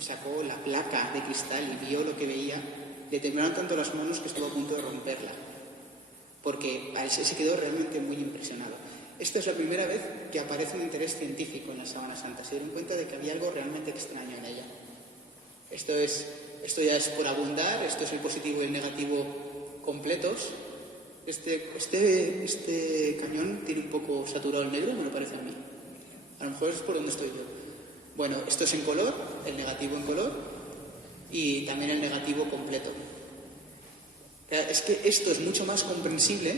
sacó la placa de cristal y vio lo que veía, le temblaron tanto las manos que estuvo a punto de romperla, porque a él se quedó realmente muy impresionado. Esta es la primera vez que aparece un interés científico en la sábana santa. Se dieron cuenta de que había algo realmente extraño en ella. Esto ya es por abundar, esto es el positivo y el negativo completos. Este cañón tiene un poco saturado el negro, me lo parece a mí. A lo mejor es por donde estoy yo. Bueno, esto es en color, el negativo en color y también el negativo completo. Es que esto es mucho más comprensible,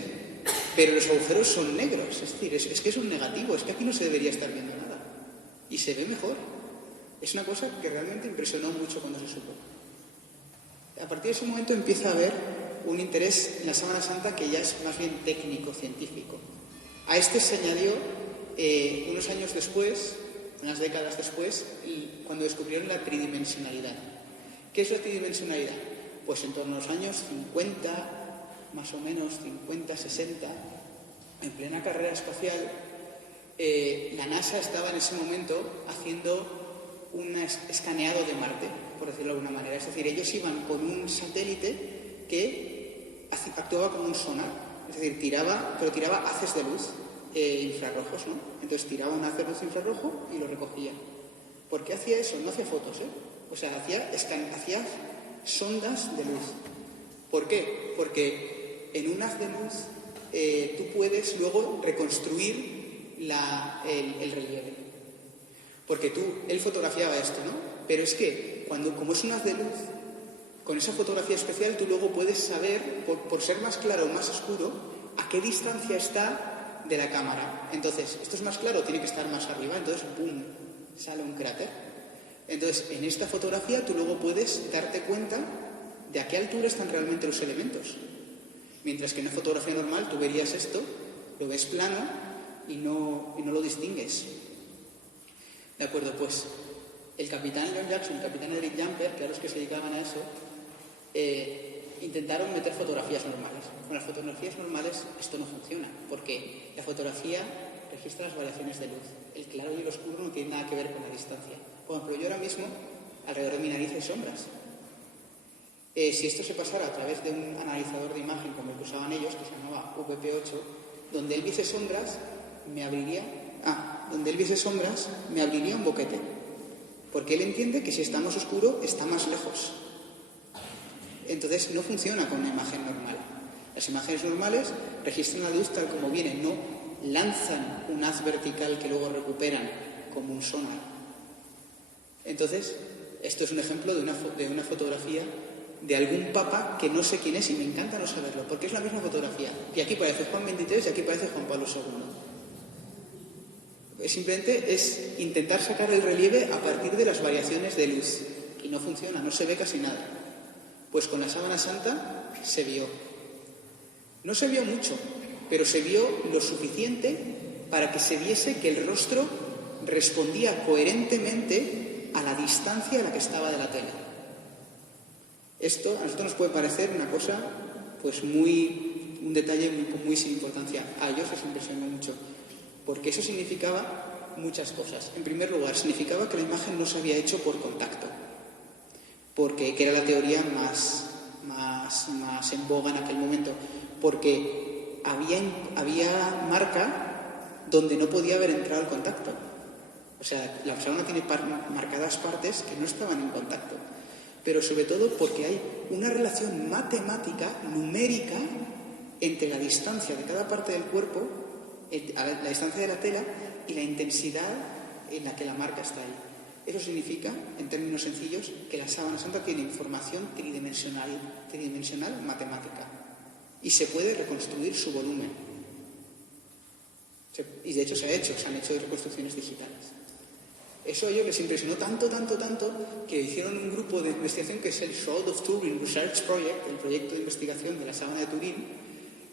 pero los agujeros son negros. Es decir, es que es un negativo, es que aquí no se debería estar viendo nada. Y se ve mejor. Es una cosa que realmente impresionó mucho cuando se supo. A partir de ese momento empieza a haber un interés en la sábana santa que ya es más bien técnico-científico. A este se añadió unos años después, unas décadas después, cuando descubrieron la tridimensionalidad. ¿Qué es la tridimensionalidad? Pues en torno a los años 50, más o menos 50, 60, en plena carrera espacial, la NASA estaba en ese momento haciendo un escaneado de Marte, por decirlo de alguna manera. Es decir, ellos iban con un satélite que actuaba como un sonar, es decir, tiraba haces de luz infrarrojos, ¿no? Entonces tiraba un haz de luz infrarrojo y lo recogía. ¿Por qué hacía eso? No hacía fotos, O sea, hacía sondas de luz. ¿Por qué? Porque en un haz de luz tú puedes luego reconstruir el relieve. Porque él fotografiaba esto, ¿no? Pero es que como es un haz de luz, con esa fotografía especial tú luego puedes saber, por ser más claro o más oscuro, a qué distancia está de la cámara. Entonces, esto es más claro, tiene que estar más arriba, entonces, ¡pum!, sale un cráter. Entonces, en esta fotografía tú luego puedes darte cuenta de a qué altura están realmente los elementos. Mientras que en una fotografía normal tú verías esto, lo ves plano y no lo distingues. De acuerdo, pues el capitán John Jackson, el capitán Eric Jumper, que eran los que se dedicaban a eso, intentaron meter fotografías normales. Con las fotografías normales esto no funciona, porque la fotografía registra las variaciones de luz. El claro y el oscuro no tienen nada que ver con la distancia. Por ejemplo, yo ahora mismo, alrededor de mi nariz hay sombras. Si esto se pasara a través de un analizador de imagen como el que usaban ellos, que se llamaba VP8, donde él viese sombras, me abriría un boquete. Porque él entiende que si está más oscuro, está más lejos. Entonces no funciona con una imagen normal. Las imágenes normales registran la luz tal como viene, no lanzan un haz vertical que luego recuperan como un sonar. Entonces, esto es un ejemplo de una fotografía de algún papa que no sé quién es y me encanta no saberlo, porque es la misma fotografía. Y aquí parece Juan XXIII y aquí parece Juan Pablo II. Simplemente es intentar sacar el relieve a partir de las variaciones de luz. Y no funciona, no se ve casi nada. Pues con la sábana santa se vio. No se vio mucho, pero se vio lo suficiente para que se viese que el rostro respondía coherentemente a la distancia a la que estaba de la tele. Esto a nosotros nos puede parecer una cosa, pues un detalle muy sin importancia. A ellos les impresionó mucho, porque eso significaba muchas cosas. En primer lugar, significaba que la imagen no se había hecho por contacto, que era la teoría más en boga en aquel momento, porque había marca donde no podía haber entrado el contacto. O sea, la sábana tiene marcadas partes que no estaban en contacto. Pero sobre todo porque hay una relación matemática, numérica, entre la distancia de cada parte del cuerpo, la distancia de la tela y la intensidad en la que la marca está ahí. Eso significa, en términos sencillos, que la sábana santa tiene información tridimensional matemática y se puede reconstruir su volumen. Y de hecho se han hecho reconstrucciones digitales. Eso a ellos les impresionó tanto, que hicieron un grupo de investigación que es el Shroud of Turin Research Project, el proyecto de investigación de la sábana de Turín,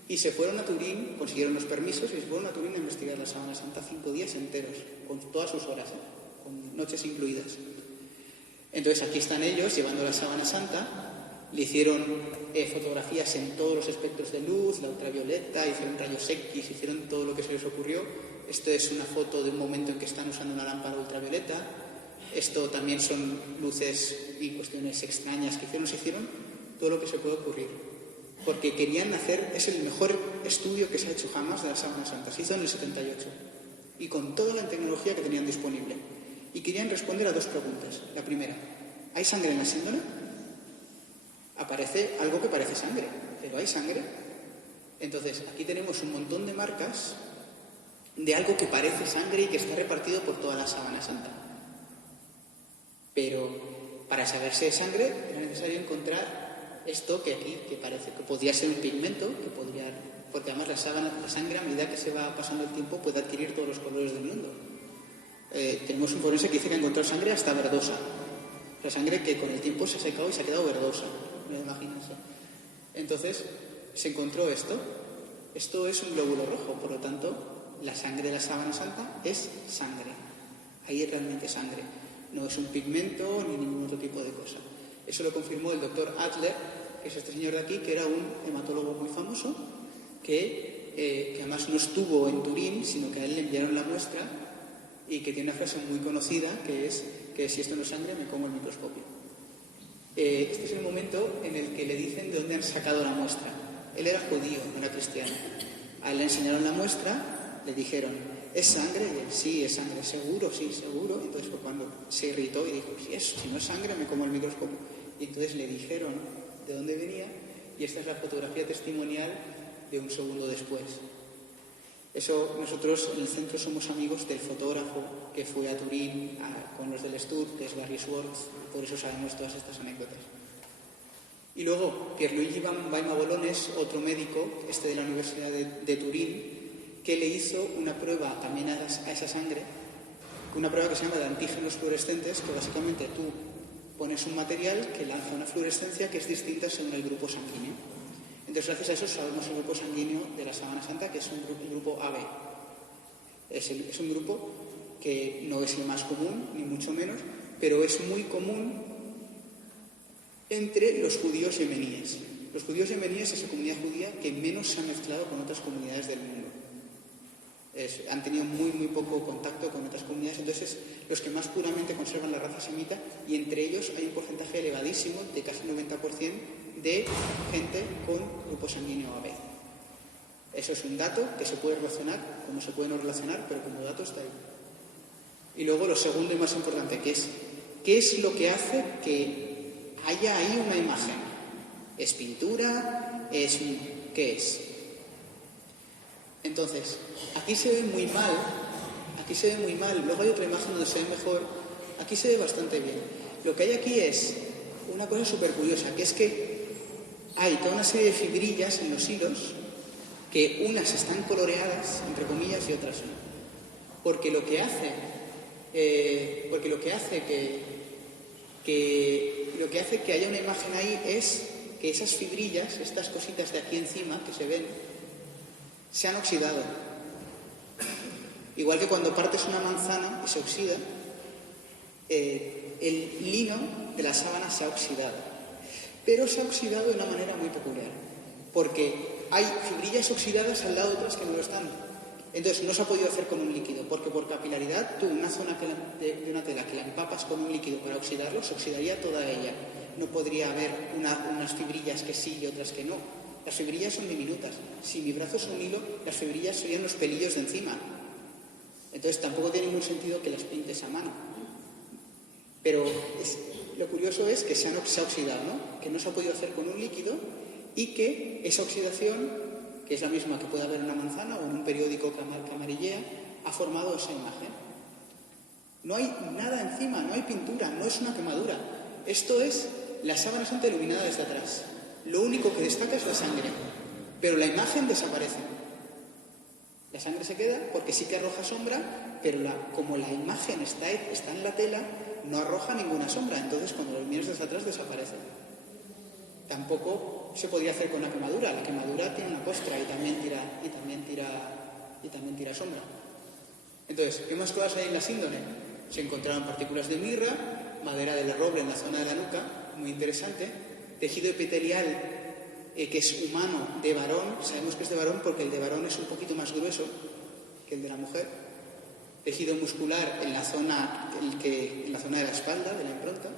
y se fueron a Turín, consiguieron los permisos y se fueron a Turín a investigar la sábana santa 5 días enteros, con todas sus horas, con noches incluidas. Entonces aquí están ellos llevando la sábana santa, le hicieron fotografías en todos los espectros de luz, la ultravioleta, hicieron rayos X, hicieron todo lo que se les ocurrió. Esto es una foto de un momento en que están usando una lámpara ultravioleta. Esto también son luces y cuestiones extrañas que hicieron. Se hicieron todo lo que se puede ocurrir. Porque querían hacer, es el mejor estudio que se ha hecho jamás de la sábana santa. Se hizo en el 78. Y con toda la tecnología que tenían disponible. Y querían responder a 2 preguntas. La primera, ¿hay sangre en la síndone? Aparece algo que parece sangre, pero ¿hay sangre? Entonces, aquí tenemos un montón de marcas de algo que parece sangre y que está repartido por toda la sábana santa. Pero para saber si es sangre era necesario encontrar esto que aquí, que parece que podría ser un pigmento, porque además la sangre a medida que se va pasando el tiempo puede adquirir todos los colores del mundo. Tenemos un forense que dice que ha encontrado sangre hasta verdosa. La sangre que con el tiempo se ha secado y se ha quedado verdosa. No imagínense. Entonces se encontró esto. Esto es un glóbulo rojo, por lo tanto la sangre de la sábana santa es sangre. Ahí es realmente sangre. No es un pigmento ni ningún otro tipo de cosa. Eso lo confirmó el doctor Adler, que es este señor de aquí, que era un hematólogo muy famoso, que además no estuvo en Turín, sino que a él le enviaron la muestra y que tiene una frase muy conocida, que es que si esto no es sangre, me como el microscopio. Este es el momento en el que le dicen de dónde han sacado la muestra. Él era judío, no era cristiano. A él le enseñaron la muestra, le dijeron, ¿es sangre? Y él, sí, es sangre. ¿Seguro? Sí, seguro. Entonces fue cuando se irritó y dijo, si no es sangre, me como el microscopio. Y entonces le dijeron de dónde venía y esta es la fotografía testimonial de un segundo después. Eso, nosotros en el centro somos amigos del fotógrafo que fue a Turín con los del Stud, que es Barry Schwartz, por eso sabemos todas estas anécdotas. Y luego, Pierluigi Baima Bolones, otro médico, de la Universidad de Turín, que le hizo una prueba también a esa sangre, una prueba que se llama de antígenos fluorescentes, que básicamente tú pones un material que lanza una fluorescencia que es distinta según el grupo sanguíneo. Entonces, gracias a eso sabemos el grupo sanguíneo de la sábana santa, que es el grupo AB. Es un grupo que no es el más común, ni mucho menos, pero es muy común entre los judíos yemeníes. Los judíos yemeníes es la comunidad judía que menos se ha mezclado con otras comunidades del mundo. Han tenido muy poco contacto con otras comunidades, entonces los que más puramente conservan la raza semita, y entre ellos hay un porcentaje elevadísimo, de casi 90%, de gente con grupo sanguíneo AB. Eso es un dato que se puede relacionar, como se puede no relacionar, pero como dato está ahí. Y luego lo segundo y más importante, que es ¿qué es lo que hace que haya ahí una imagen? ¿Es pintura? ¿Qué es? Entonces, aquí se ve muy mal, luego hay otra imagen donde se ve mejor, aquí se ve bastante bien. Lo que hay aquí es una cosa súper curiosa, que es que hay toda una serie de fibrillas en los hilos, que unas están coloreadas, entre comillas, y otras no. Porque lo que hace que haya una imagen ahí es que esas fibrillas, estas cositas de aquí encima que se ven, se han oxidado. Igual que cuando partes una manzana y se oxida, el lino de la sábana se ha oxidado. Pero se ha oxidado de una manera muy peculiar, porque hay fibrillas oxidadas al lado de otras que no lo están. Entonces no se ha podido hacer con un líquido, porque por capilaridad tú una zona de una tela que la empapas con un líquido para oxidarlo, se oxidaría toda ella. No podría haber unas fibrillas que sí y otras que no. Las fibrillas son diminutas. Si mi brazo es un hilo, las fibrillas serían los pelillos de encima. Entonces tampoco tiene ningún sentido que las pintes a mano. Pero lo curioso es que se ha oxidado, ¿no? Que no se ha podido hacer con un líquido y que esa oxidación, que es la misma que puede haber en una manzana o en un periódico que amarillea, ha formado esa imagen. No hay nada encima, no hay pintura, no es una quemadura. Esto es la sábana santa iluminada desde atrás. Lo único que destaca es la sangre, pero la imagen desaparece. La sangre se queda porque sí que arroja sombra, pero como la imagen está en la tela, no arroja ninguna sombra. Entonces, cuando lo miras desde atrás, desaparece. Tampoco se podría hacer con una quemadura. La quemadura tiene una costra y también tira sombra. Entonces, ¿qué más cosas hay en la síndone? Se encontraron partículas de mirra, madera del roble en la zona de la nuca, muy interesante, tejido epitelial que es humano de varón. Sabemos que es de varón porque el de varón es un poquito más grueso que el de la mujer. Tejido muscular en la zona de la espalda, de la impronta.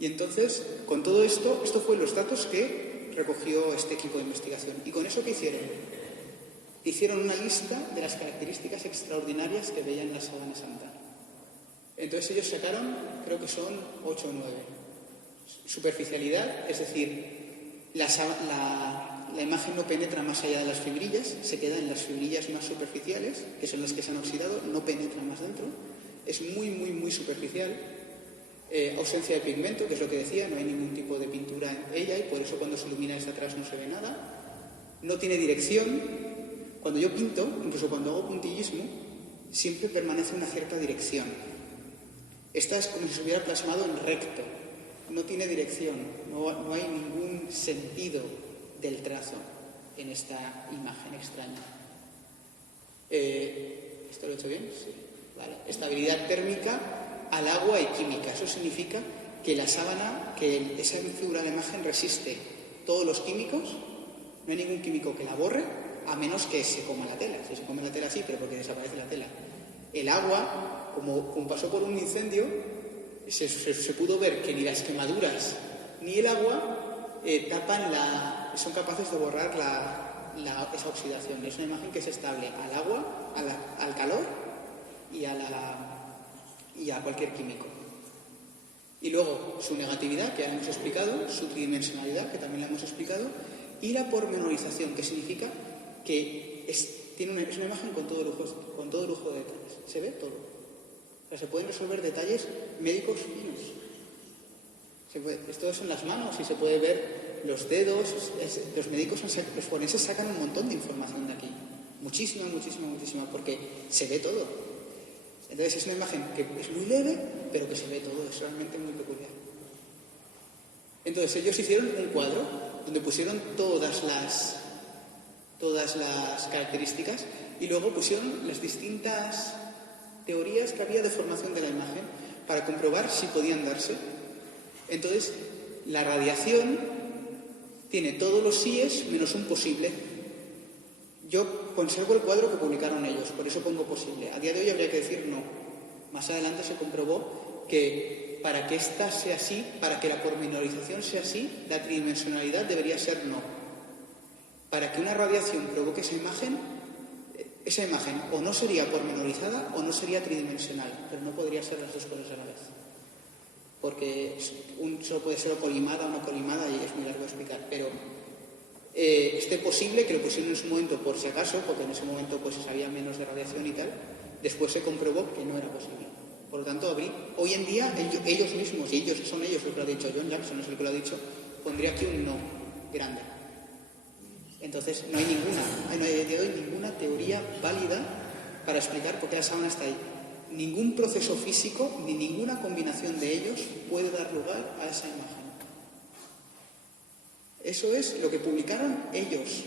Y entonces, con todo esto fue los datos que recogió este equipo de investigación. ¿Y con eso qué hicieron? Hicieron una lista de las características extraordinarias que veían en la sábana santa. Entonces ellos sacaron, creo que son 8 o 9. Superficialidad, es decir, la imagen no penetra más allá de las fibrillas, se queda en las fibrillas más superficiales, que son las que se han oxidado, no penetra más dentro. Es muy, muy, muy superficial. Ausencia de pigmento, que es lo que decía, no hay ningún tipo de pintura en ella y por eso cuando se ilumina desde atrás no se ve nada. No tiene dirección. Cuando yo pinto, incluso cuando hago puntillismo, siempre permanece una cierta dirección. Esta es como si se hubiera plasmado en recto. No tiene dirección, no hay ningún sentido del trazo en esta imagen extraña. ¿Esto lo he hecho bien? Sí. Vale. Estabilidad térmica al agua y química. Eso significa que la sábana, que esa figura de la imagen resiste todos los químicos, no hay ningún químico que la borre, a menos que se coma la tela. Si se come la tela sí, pero porque desaparece la tela. El agua, como pasó por un incendio, se pudo ver que ni las quemaduras ni el agua son capaces de borrar esa oxidación. Es una imagen que es estable al agua, al calor y a cualquier químico. Y luego su negatividad, que ya hemos explicado, su tridimensionalidad, que también la hemos explicado, y la pormenorización, que significa que es una imagen con todo lujo de detalles. Se ve todo. O sea, se pueden resolver detalles médicos finos. Esto es en las manos y se puede ver los dedos. Los médicos, los forenses sacan un montón de información de aquí. Muchísima, muchísima, muchísima, porque se ve todo. Entonces es una imagen que es muy leve, pero que se ve todo. Es realmente muy peculiar. Entonces ellos hicieron un cuadro donde pusieron todas las características y luego pusieron las distintas teorías que había de formación de la imagen para comprobar si podían darse. Entonces, la radiación tiene todos los síes menos un posible. Yo conservo el cuadro que publicaron ellos, por eso pongo posible. A día de hoy habría que decir no. Más adelante se comprobó que para que esta sea así, para que la pormenorización sea así, la tridimensionalidad debería ser no. Para que una radiación provoque esa imagen o no sería pormenorizada o no sería tridimensional, pero no podría ser las dos cosas a la vez. Porque solo puede ser o colimada o no colimada y es muy largo de explicar, pero este posible, que lo pusieron en su momento por si acaso, porque en ese momento pues se sabía menos de radiación y tal, después se comprobó que no era posible. Por lo tanto, hoy en día ellos mismos, y son ellos los que lo han dicho, John Jackson es el que lo ha dicho, pondría aquí un no grande. Entonces no hay ninguna teoría válida para explicar por qué la sábana está ahí. Ningún proceso físico ni ninguna combinación de ellos puede dar lugar a esa imagen. Eso es lo que publicaron ellos.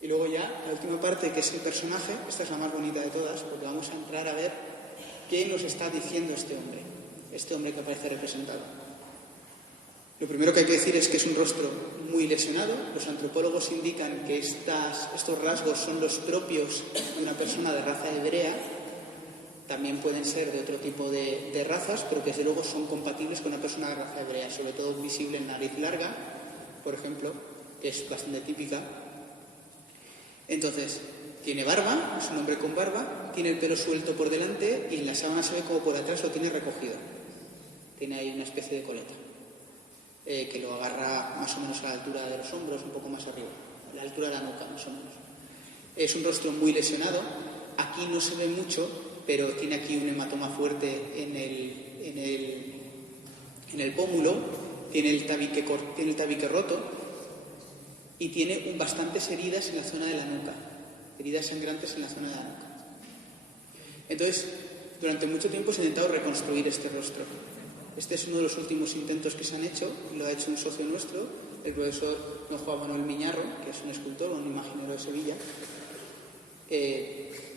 Y luego ya, la última parte, que es el personaje, esta es la más bonita de todas, porque vamos a entrar a ver qué nos está diciendo este hombre que aparece representado. Lo primero que hay que decir es que es un rostro muy lesionado. Los antropólogos indican que estos rasgos son los propios de una persona de raza hebrea. También pueden ser de otro tipo de razas, pero que desde luego son compatibles con una persona de raza hebrea, sobre todo visible en nariz larga, por ejemplo, que es bastante típica. Entonces, tiene barba, es un hombre con barba, tiene el pelo suelto por delante y en la sábana se ve como por atrás lo tiene recogido. Tiene ahí una especie de coleta, que lo agarra más o menos a la altura de los hombros, un poco más arriba, a la altura de la nuca más o menos. Es un rostro muy lesionado, aquí no se ve mucho, pero tiene aquí un hematoma fuerte en el pómulo, tiene el tabique roto y tiene bastantes heridas en la zona de la nuca, heridas sangrantes en la zona de la nuca. Entonces, durante mucho tiempo se ha intentado reconstruir este rostro. Este es uno de los últimos intentos que se han hecho, lo ha hecho un socio nuestro, el profesor don Juan Manuel Miñarro, que es un escultor, un imaginero de Sevilla.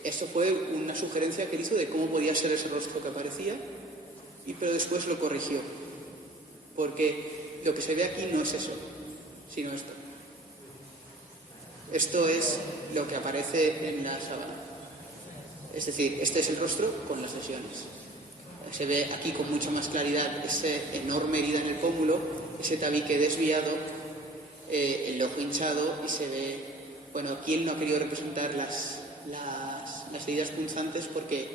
Esto fue una sugerencia que él hizo de cómo podía ser ese rostro que aparecía, pero después lo corrigió, porque lo que se ve aquí no es eso, sino esto. Esto es lo que aparece en la sábana. Es decir, este es el rostro con las lesiones. Se ve aquí con mucha más claridad esa enorme herida en el pómulo, ese tabique desviado, el ojo hinchado y se ve... Bueno, aquí él no ha querido representar las heridas punzantes porque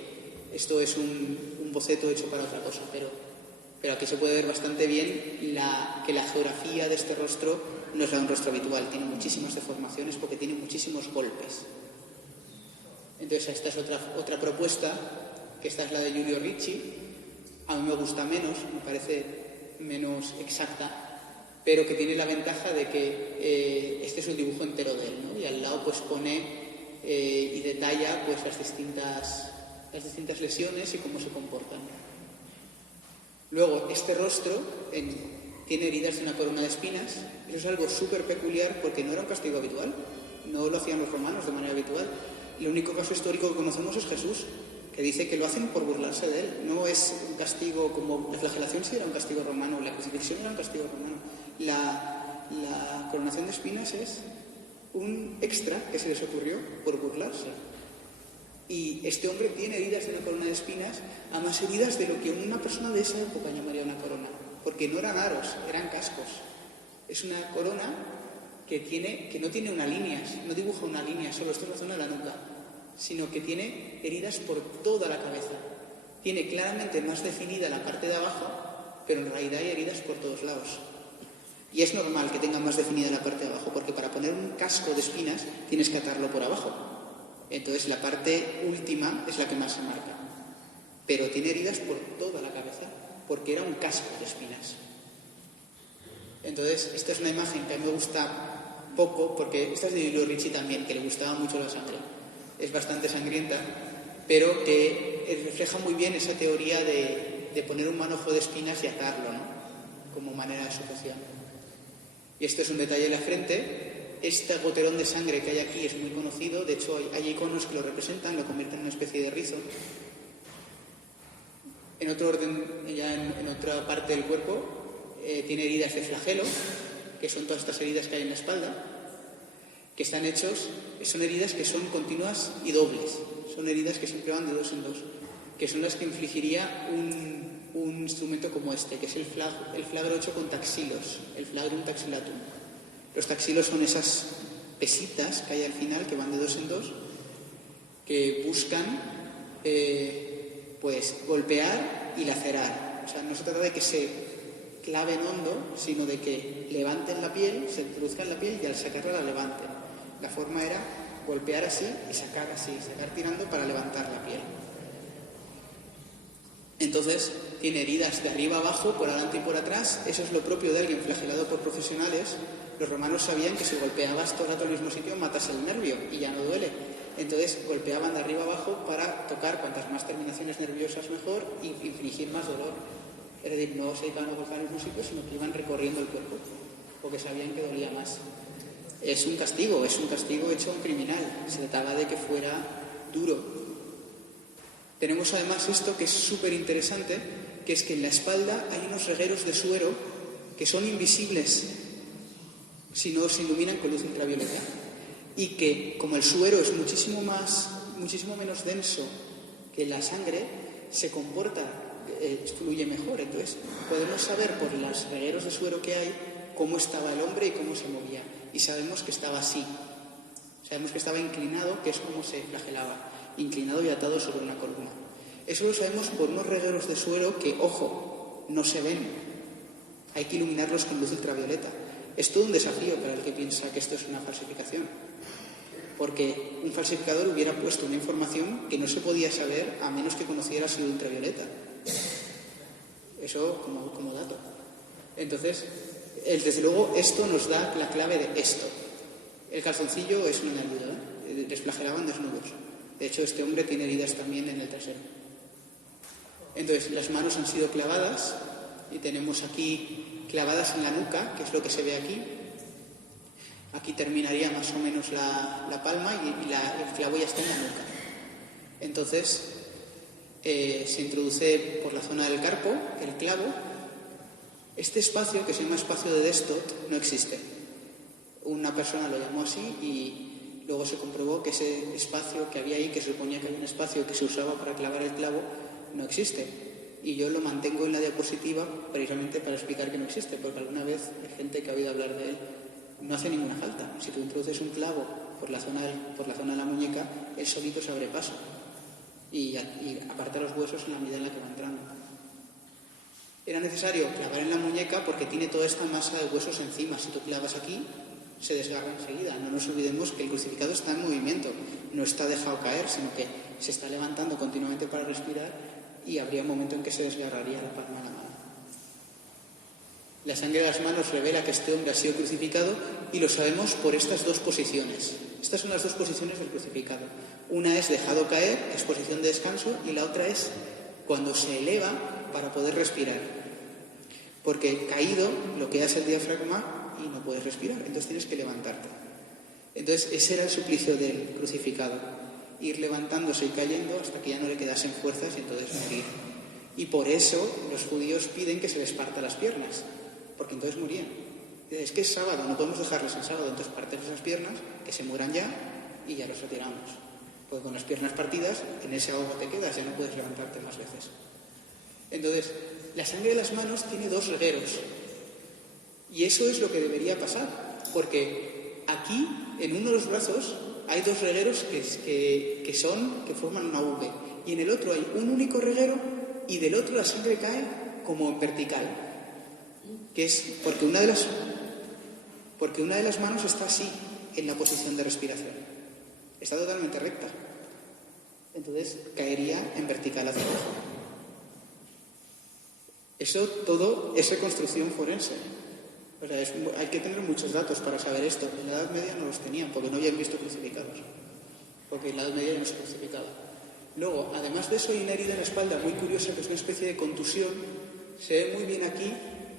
esto es un boceto hecho para otra cosa, pero aquí se puede ver bastante bien que la geografía de este rostro no es la de un rostro habitual, tiene muchísimas deformaciones porque tiene muchísimos golpes. Entonces esta es otra propuesta, que esta es la de Giulio Ricci. A mí me gusta menos, me parece menos exacta, pero que tiene la ventaja de que este es un dibujo entero de él, ¿no? Y al lado pues pone y detalla pues las distintas lesiones y cómo se comportan. Luego, este rostro tiene heridas de una corona de espinas. Eso es algo súper peculiar porque no era un castigo habitual, no lo hacían los romanos de manera habitual. El único caso histórico que conocemos es Jesús, que dice que lo hacen por burlarse de él. No es un castigo como... La flagelación sí era un castigo romano, la crucifixión era un castigo romano. La coronación de espinas es un extra que se les ocurrió por burlarse. Y este hombre tiene heridas de una corona de espinas, además heridas de lo que una persona de esa época llamaría una corona, porque no eran aros, eran cascos. Es una corona que no tiene una línea, no dibuja una línea, solo esto es la zona de la nuca, sino que tiene heridas por toda la cabeza. Tiene claramente más definida la parte de abajo, pero en realidad hay heridas por todos lados. Y es normal que tenga más definida la parte de abajo, porque para poner un casco de espinas tienes que atarlo por abajo. Entonces la parte última es la que más se marca. Pero tiene heridas por toda la cabeza, porque era un casco de espinas. Entonces, esta es una imagen que a mí me gusta poco, porque esta es de Giulio Ricci también, que le gustaba mucho la sangre. Es bastante sangrienta, pero que refleja muy bien esa teoría de poner un manojo de espinas y atarlo, ¿no? Como manera de sujeción. Y esto es un detalle de la frente. Este goterón de sangre que hay aquí es muy conocido. De hecho, hay iconos que lo representan, lo convierten en una especie de rizo. En otro orden, ya en otra parte del cuerpo, tiene heridas de flagelo, que son todas estas heridas que hay en la espalda, que están hechos, son heridas que son continuas y dobles. Son heridas que siempre van de dos en dos, que son las que infligiría un instrumento como este, que es el flagro hecho con taxilos, el flagrum taxilatum. Los taxilos son esas pesitas que hay al final, que van de dos en dos, que buscan pues golpear y lacerar. O sea, no se trata de que se claven hondo, sino de que levanten la piel, se introduzcan en la piel y al sacarla la levanten. La forma era golpear así, sacar tirando para levantar la piel. Entonces, tiene heridas de arriba abajo, por adelante y por atrás. Eso es lo propio de alguien flagelado por profesionales. Los romanos sabían que si golpeabas todo el rato al mismo sitio, matas el nervio y ya no duele. Entonces, golpeaban de arriba abajo para tocar cuantas más terminaciones nerviosas mejor y infligir más dolor. Es decir, no se iban a golpear al mismo sitio, sino que iban recorriendo el cuerpo, porque sabían que dolía más. Es un castigo hecho a un criminal. Se trataba de que fuera duro. Tenemos además esto que es súper interesante, que es que en la espalda hay unos regueros de suero que son invisibles si no se iluminan con luz ultravioleta. Y que, como el suero es muchísimo menos denso que la sangre, se comporta, fluye mejor. Entonces, podemos saber por los regueros de suero que hay cómo estaba el hombre y cómo se movía. Y sabemos que estaba así. Sabemos que estaba inclinado, que es como se flagelaba, inclinado y atado sobre una columna. Eso lo sabemos por unos regueros de suero que, ojo, no se ven. Hay que iluminarlos con luz ultravioleta. Es todo un desafío para el que piensa que esto es una falsificación. Porque un falsificador hubiera puesto una información que no se podía saber a menos que conociera si ultravioleta. Eso como dato. Entonces, desde luego, esto nos da la clave de esto. El calzoncillo es una ayuda, ¿eh? Les flagelaban desnudos. De hecho, este hombre tiene heridas también en el trasero. Entonces, las manos han sido clavadas y tenemos aquí clavadas en la nuca, que es lo que se ve aquí. Aquí terminaría más o menos la palma y el clavo ya está en la nuca. Entonces, se introduce por la zona del carpo el clavo. Este espacio, que se llama espacio de Destot, no existe. Una persona lo llamó así y luego se comprobó que ese espacio que había ahí, que se suponía que había un espacio que se usaba para clavar el clavo, no existe. Y yo lo mantengo en la diapositiva precisamente para explicar que no existe, porque alguna vez hay gente que ha oído hablar de él. No hace ninguna falta. Si tú introduces un clavo por la zona de la muñeca, él solito se abre paso y aparta los huesos en la medida en la que va entrando. Era necesario clavar en la muñeca porque tiene toda esta masa de huesos encima. Si tú clavas aquí, se desgarra enseguida. No nos olvidemos que el crucificado está en movimiento, no está dejado caer, sino que se está levantando continuamente para respirar y habría un momento en que se desgarraría la palma de la mano. La sangre de las manos revela que este hombre ha sido crucificado y lo sabemos por estas dos posiciones. Estas son las dos posiciones del crucificado. Una es dejado caer, es posición de descanso, y la otra es cuando se eleva para poder respirar. Porque caído lo que hace el diafragma y no puedes respirar, entonces tienes que levantarte. Entonces ese era el suplicio del crucificado, ir levantándose y cayendo hasta que ya no le quedasen fuerzas y entonces morir. Y por eso los judíos piden que se les parta las piernas, porque entonces morían. Es que es sábado, no podemos dejarles en sábado, entonces parten esas piernas, que se mueran ya y ya los retiramos. Porque con las piernas partidas, en ese agua te quedas, ya no puedes levantarte más veces. Entonces, la sangre de las manos tiene dos regueros. Y eso es lo que debería pasar, porque aquí, en uno de los brazos, hay dos regueros que forman una V. Y en el otro hay un único reguero y del otro la sangre cae como en vertical. Que es porque una de las manos está así, en la posición de respiración. Está totalmente recta. Entonces caería en vertical hacia abajo. Eso todo es reconstrucción forense. O sea, hay que tener muchos datos para saber esto. En la Edad Media no los tenían, porque no habían visto crucificados. Porque en la Edad Media no se crucificaba. Luego, además de eso, hay una herida en la espalda muy curiosa, que es una especie de contusión. Se ve muy bien aquí.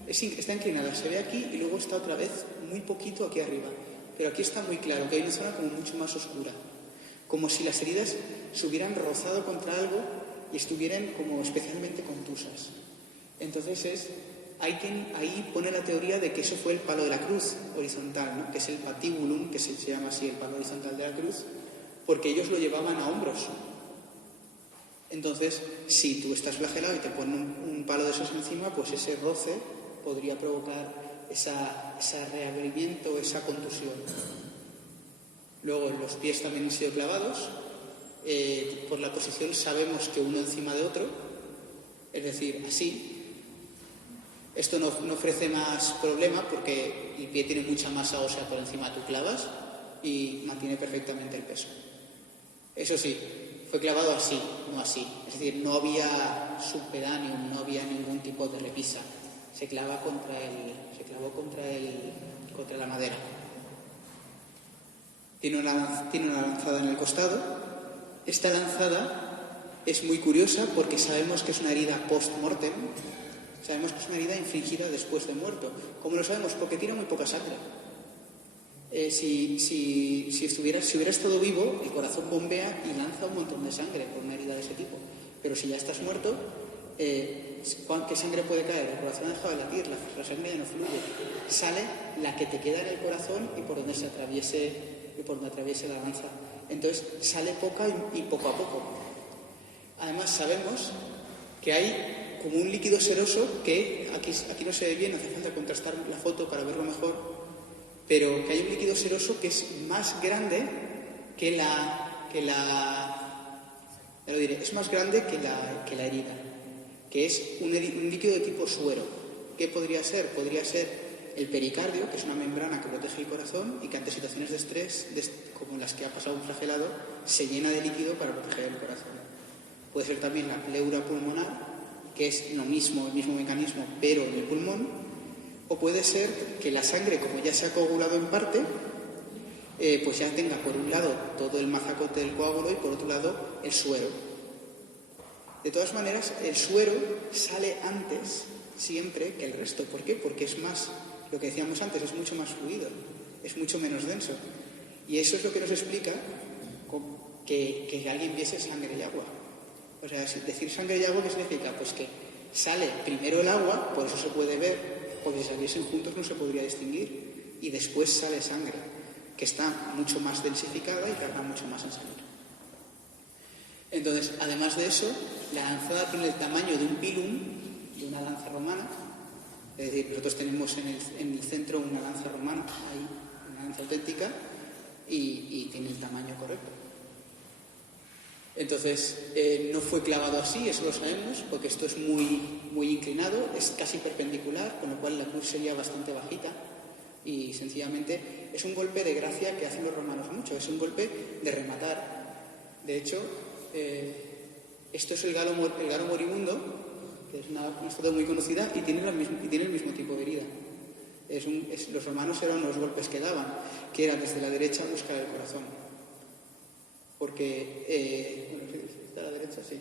Está inclinada, se ve aquí y luego está otra vez muy poquito aquí arriba. Pero aquí está muy claro que hay una zona como mucho más oscura. Como si las heridas se hubieran rozado contra algo y estuvieran como especialmente contusas. Entonces hay quien ahí pone la teoría de que eso fue el palo de la cruz horizontal, ¿no? Que es el patibulum, que se llama así el palo horizontal de la cruz, porque ellos lo llevaban a hombros. Entonces, si tú estás flagelado y te ponen un palo de esos encima, pues ese roce podría provocar ese reabrimiento, esa contusión. Luego, los pies también han sido clavados. Por la posición sabemos que uno encima de otro, es decir, así. Esto no ofrece más problema porque el pie tiene mucha masa ósea por encima, tú clavas y mantiene perfectamente el peso. Eso sí, fue clavado así, no así. Es decir, no había subpedáneum, no había ningún tipo de repisa. Se clavó contra la madera. Tiene una lanzada en el costado. Esta lanzada es muy curiosa porque sabemos que es una herida post-mortem. Sabemos que es una herida infligida después de muerto. ¿Cómo lo sabemos? Porque tiene muy poca sangre. Si hubiera estado vivo, el corazón bombea y lanza un montón de sangre por una herida de ese tipo. Pero si ya estás muerto, ¿qué sangre puede caer? El corazón ha dejado de latir, la sangre ya no fluye. Sale la que te queda en el corazón y por donde atraviese la lanza. Entonces sale poca y poco a poco. Además sabemos que hay como un líquido seroso que aquí no se ve bien, hace falta contrastar la foto para verlo mejor, pero que hay un líquido seroso que es más grande ya lo diré, es más grande que la herida, que es un líquido de tipo suero. ¿Qué podría ser? Podría ser el pericardio, que es una membrana que protege el corazón y que ante situaciones de estrés, como las que ha pasado un flagelado, se llena de líquido para proteger el corazón. Puede ser también la pleura pulmonar, que es el mismo mecanismo, pero en el pulmón. O puede ser que la sangre, como ya se ha coagulado en parte, pues ya tenga por un lado todo el mazacote del coágulo y por otro lado el suero. De todas maneras, el suero sale antes siempre que el resto. ¿Por qué? Porque es más, lo que decíamos antes, es mucho más fluido, es mucho menos denso. Y eso es lo que nos explica que alguien viese sangre y agua. O sea, decir sangre y agua, ¿qué significa? Pues que sale primero el agua, por eso se puede ver, porque si saliesen juntos no se podría distinguir, y después sale sangre, que está mucho más densificada y tarda mucho más en salir. Entonces, además de eso, la lanzada tiene el tamaño de un pilum, de una lanza romana. Es decir, nosotros tenemos en el centro una lanza romana, ahí, una lanza auténtica, y tiene el tamaño correcto. Entonces, no fue clavado así, eso lo sabemos, porque esto es muy inclinado, es casi perpendicular, con lo cual la cruz sería bastante bajita, y sencillamente es un golpe de gracia que hacen los romanos mucho, es un golpe de rematar. De hecho, esto es el galo moribundo, que es una estatua muy conocida y tiene el mismo tipo de herida. Los romanos eran los golpes que daban, que era desde la derecha buscar el corazón. Porque, está a la derecha, sí.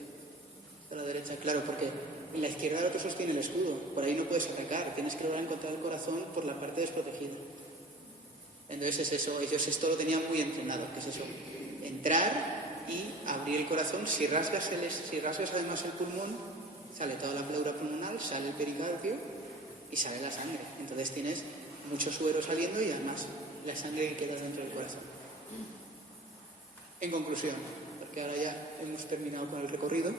Está a la derecha, claro, porque en la izquierda el otro sostiene el escudo. Por ahí no puedes atacar, tienes que lograr encontrar el corazón por la parte desprotegida. Entonces es eso, ellos esto lo tenían muy entrenado, que es eso, entrar y abrir el corazón. Si rasgas además el pulmón, sale toda la pleura pulmonar, sale el pericardio y sale la sangre. Entonces tienes mucho suero saliendo y además la sangre que queda dentro del corazón. En conclusión, porque ahora ya hemos terminado con el recorrido,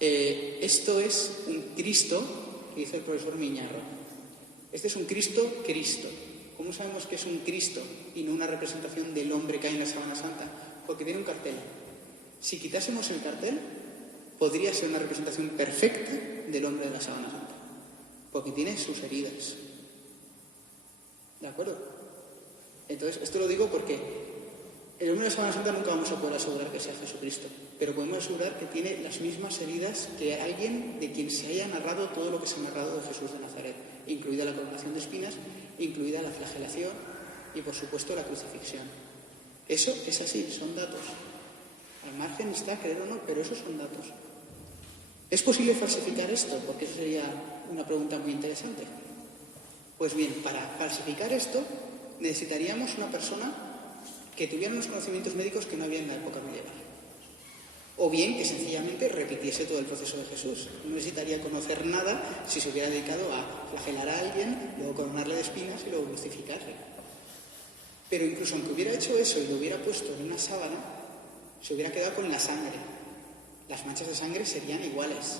esto es un Cristo que dice el profesor Miñarro. Este es un Cristo. ¿Cómo sabemos que es un Cristo y no una representación del hombre que hay en la Sábana Santa? Porque tiene un cartel. Si quitásemos el cartel, podría ser una representación perfecta del hombre de la Sábana Santa, porque tiene sus heridas. ¿De acuerdo? Entonces, esto lo digo porque el hombre de la Sábana Santa nunca vamos a poder asegurar que sea Jesucristo, pero podemos asegurar que tiene las mismas heridas que alguien de quien se haya narrado todo lo que se ha narrado de Jesús de Nazaret, incluida la coronación de espinas, incluida la flagelación y, por supuesto, la crucifixión. Eso es así, son datos. Al margen está, creer o no, pero esos son datos. ¿Es posible falsificar esto? Porque eso sería una pregunta muy interesante. Pues bien, para falsificar esto necesitaríamos una persona que tuviera unos conocimientos médicos que no había en la época medieval. O bien que sencillamente repitiese todo el proceso de Jesús. No necesitaría conocer nada si se hubiera dedicado a flagelar a alguien, luego coronarle de espinas y luego crucificarle. Pero incluso aunque hubiera hecho eso y lo hubiera puesto en una sábana, se hubiera quedado con la sangre. Las manchas de sangre serían iguales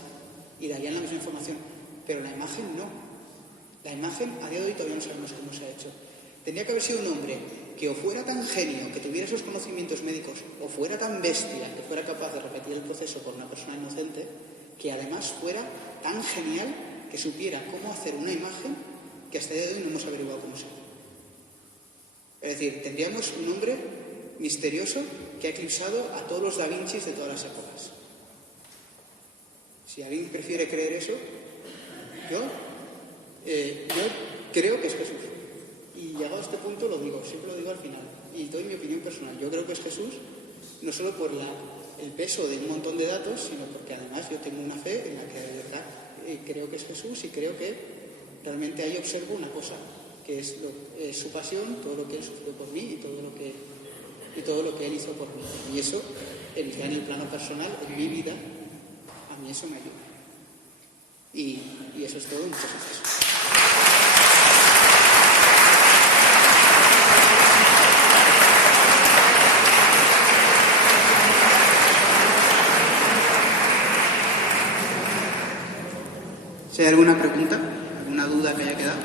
y darían la misma información. Pero la imagen no. La imagen a día de hoy todavía no sabemos cómo se ha hecho. Tendría que haber sido un hombre que o fuera tan genio, que tuviera esos conocimientos médicos, o fuera tan bestia, que fuera capaz de repetir el proceso por una persona inocente, que además fuera tan genial que supiera cómo hacer una imagen que hasta el día de hoy no hemos averiguado cómo se hace. Es decir, tendríamos un hombre misterioso que ha eclipsado a todos los Da Vincis de todas las épocas. Si alguien prefiere creer eso, yo creo que es Jesús. Y llegado a este punto lo digo, siempre lo digo al final. Y doy mi opinión personal. Yo creo que es Jesús, no solo por el peso de un montón de datos, sino porque además yo tengo una fe en la que de verdad creo que es Jesús y creo que realmente ahí observo una cosa, que es su pasión, todo lo que Él sufrió por mí y todo lo que Él hizo por mí. Y eso, ya en el plano personal, en mi vida, a mí eso me ayuda. Y eso es todo. Muchas gracias. Si hay alguna pregunta, alguna duda que haya quedado.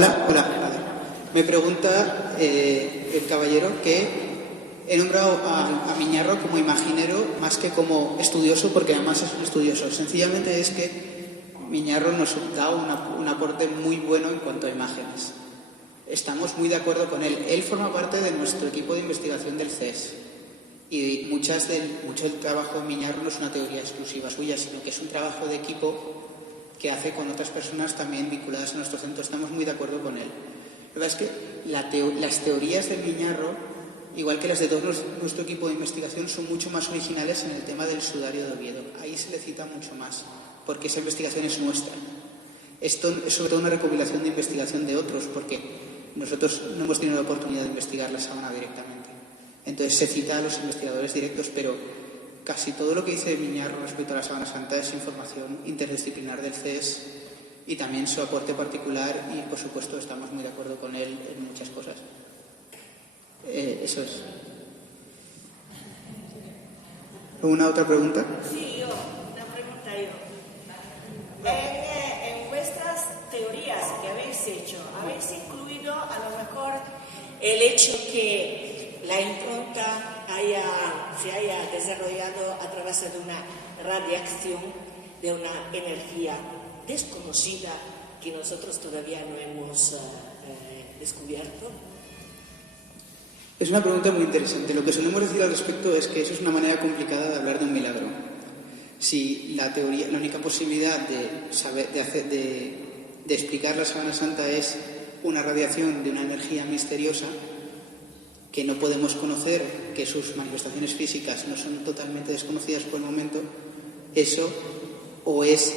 Hola. Vale. Me pregunta el caballero que he nombrado a Miñarro como imaginero más que como estudioso, porque además es un estudioso. Sencillamente es que Miñarro nos da un aporte muy bueno en cuanto a imágenes. Estamos muy de acuerdo con él. Él forma parte de nuestro equipo de investigación del CES. Y mucho del trabajo de Miñarro no es una teoría exclusiva suya, sino que es un trabajo de equipo que hace con otras personas también vinculadas a nuestro centro. Estamos muy de acuerdo con él. La verdad es que las teorías de Miñarro, igual que las de todo nuestro equipo de investigación, son mucho más originales en el tema del sudario de Oviedo. Ahí se le cita mucho más, porque esa investigación es nuestra. Esto es sobre todo una recopilación de investigación de otros, porque nosotros no hemos tenido la oportunidad de investigar la sábana directamente. Entonces se cita a los investigadores directos, pero casi todo lo que dice Miñarro respecto a la Sábana Santa es información interdisciplinar del CES y también su aporte particular, y por supuesto estamos muy de acuerdo con él en muchas cosas. Eso es. ¿Alguna otra pregunta? Sí, una pregunta yo. En vuestras teorías que habéis hecho, ¿habéis incluido a lo mejor el hecho que la impronta se haya desarrollado a través de una radiación, de una energía desconocida que nosotros todavía no hemos descubierto? Es una pregunta muy interesante. Lo que solemos decir al respecto es que eso es una manera complicada de hablar de un milagro. Si la única posibilidad de explicar la Sábana Santa es una radiación de una energía misteriosa que no podemos conocer, que sus manifestaciones físicas no son totalmente desconocidas por el momento, eso o es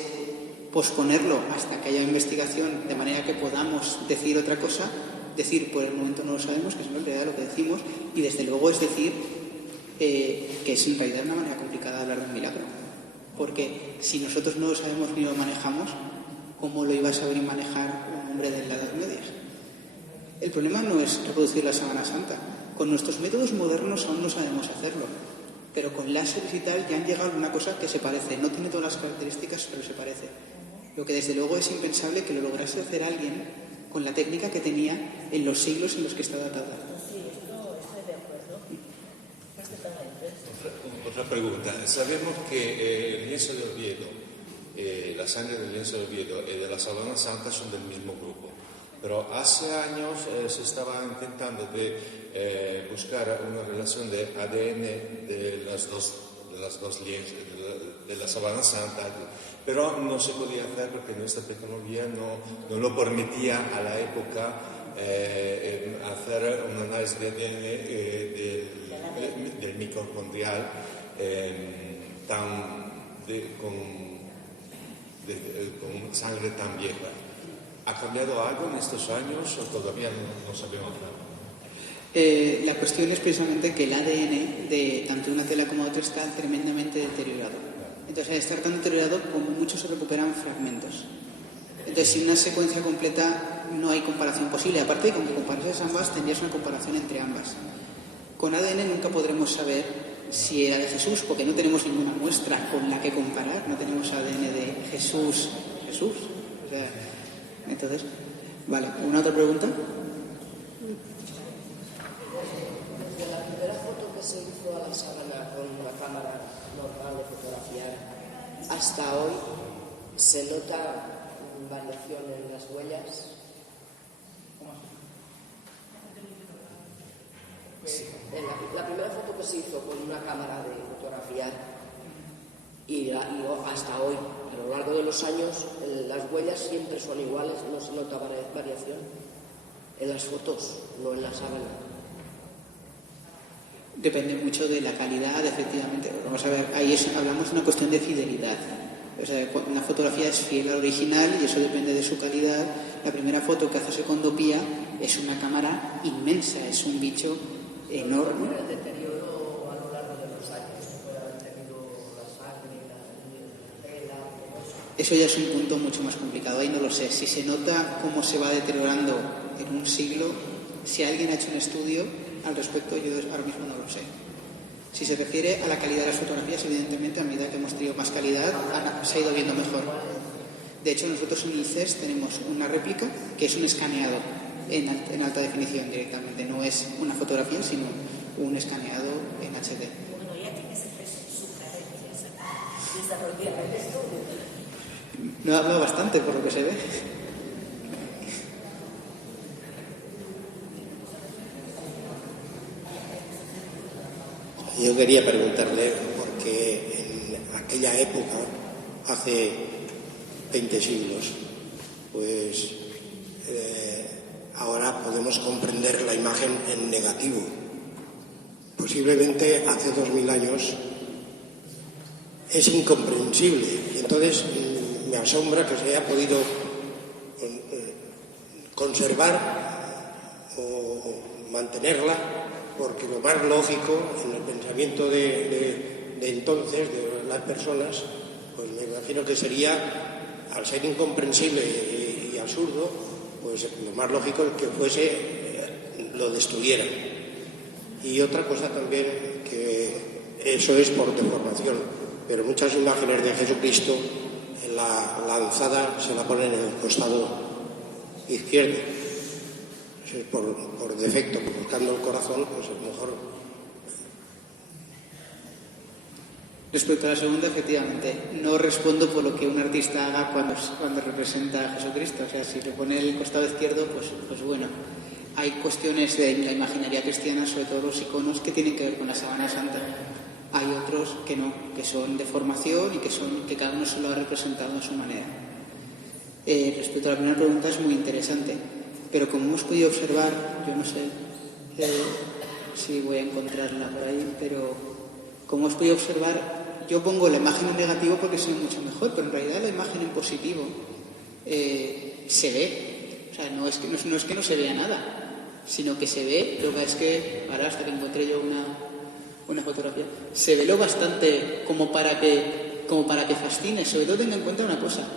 posponerlo hasta que haya investigación de manera que podamos decir otra cosa, decir por el momento no lo sabemos, que es en realidad lo que decimos, y desde luego es decir que es en realidad una manera complicada de hablar de un milagro, porque si nosotros no lo sabemos ni lo manejamos, ¿cómo lo iba a saber y manejar un hombre de la Edad Media? El problema no es reproducir la Sábana Santa. Con nuestros métodos modernos aún no sabemos hacerlo, pero con láseres y tal ya han llegado a una cosa que se parece. No tiene todas las características, pero se parece. Lo que desde luego es impensable que lo lograse hacer alguien con la técnica que tenía en los siglos en los que está datada. Sí, estoy de acuerdo. Otra pregunta. Sabemos que el lienzo de Oviedo, la sangre del lienzo de Oviedo y de la Sábana Santa son del mismo grupo. Pero hace años se estaba intentando buscar una relación de ADN de las dos lienzos, de la Sábana Santa, pero no se podía hacer porque nuestra tecnología no lo permitía a la época hacer un análisis de ADN del mitocondrial con sangre tan vieja. ¿Ha cambiado algo en estos años o todavía no sabemos nada? La cuestión es precisamente que el ADN de tanto una tela como de otra está tremendamente deteriorado. Entonces, al estar tan deteriorado, como mucho se recuperan fragmentos. Entonces, sin una secuencia completa no hay comparación posible. Aparte de que aunque comparases ambas, tendrías una comparación entre ambas. Con ADN nunca podremos saber si era de Jesús, porque no tenemos ninguna muestra con la que comparar. No tenemos ADN de Jesús. O sea, entonces, vale. ¿Una otra pregunta? Desde la primera foto que se hizo a la sábana con una cámara normal de fotografiar hasta hoy, ¿se nota variación en las huellas? Sí. La primera foto que se hizo con una cámara de fotografiar y hasta hoy, a lo largo de los años, las huellas siempre son iguales, no se nota variación en las fotos, no en la sábana. Depende mucho de la calidad, efectivamente. Vamos a ver, ahí hablamos de una cuestión de fidelidad. O sea, una fotografía es fiel al original y eso depende de su calidad. La primera foto que hace Secondopía es una cámara inmensa, es un bicho enorme. El deterioro a lo largo de los años, puede haber tenido la sangre, la tela, eso ya es un punto mucho más complicado. Ahí no lo sé. Si se nota cómo se va deteriorando en un siglo, si alguien ha hecho un estudio al respecto, yo ahora mismo no lo sé. Si se refiere a la calidad de las fotografías, evidentemente, a medida que hemos tenido más calidad, se ha ido viendo mejor. De hecho, nosotros en el CES tenemos una réplica que es un escaneado en alta definición directamente. No es una fotografía, sino un escaneado en HD. Bueno, ya tienes sugerencias de desarrollar el estudio. No hablo bastante por lo que se ve. Yo quería preguntarle, porque en aquella época, hace 20 siglos, pues ahora podemos comprender la imagen en negativo. Posiblemente hace 2000 años es incomprensible. Y entonces me asombra que se haya podido conservar o mantenerla, porque lo más lógico en el pensamiento de entonces, de las personas, pues me imagino que sería, al ser incomprensible y absurdo, pues lo más lógico es que fuese, lo destruyeran. Y otra cosa también, que eso es por deformación, pero muchas imágenes de Jesucristo, la lanzada se la ponen en el costado izquierdo. Eso es por defecto, buscando el corazón, pues a lo mejor. Respecto a la segunda, efectivamente, no respondo por lo que un artista haga cuando representa a Jesucristo. O sea, si le pone el costado izquierdo, pues bueno. Hay cuestiones de la imaginería cristiana, sobre todo los iconos, que tienen que ver con la Sábana Santa. Hay otros que no, que son de formación y que cada uno se lo ha representado a su manera. Respecto a la primera pregunta, es muy interesante. Pero como hemos podido observar, yo no sé si voy a encontrarla por ahí, pero como hemos podido observar, yo pongo la imagen en negativo porque es mucho mejor, pero en realidad la imagen en positivo se ve. O sea, no es que no se vea nada, sino que se ve. Lo que es que, ahora hasta que encontré yo una fotografía, se ve lo bastante como para que fascine. Sobre todo tenga en cuenta una cosa.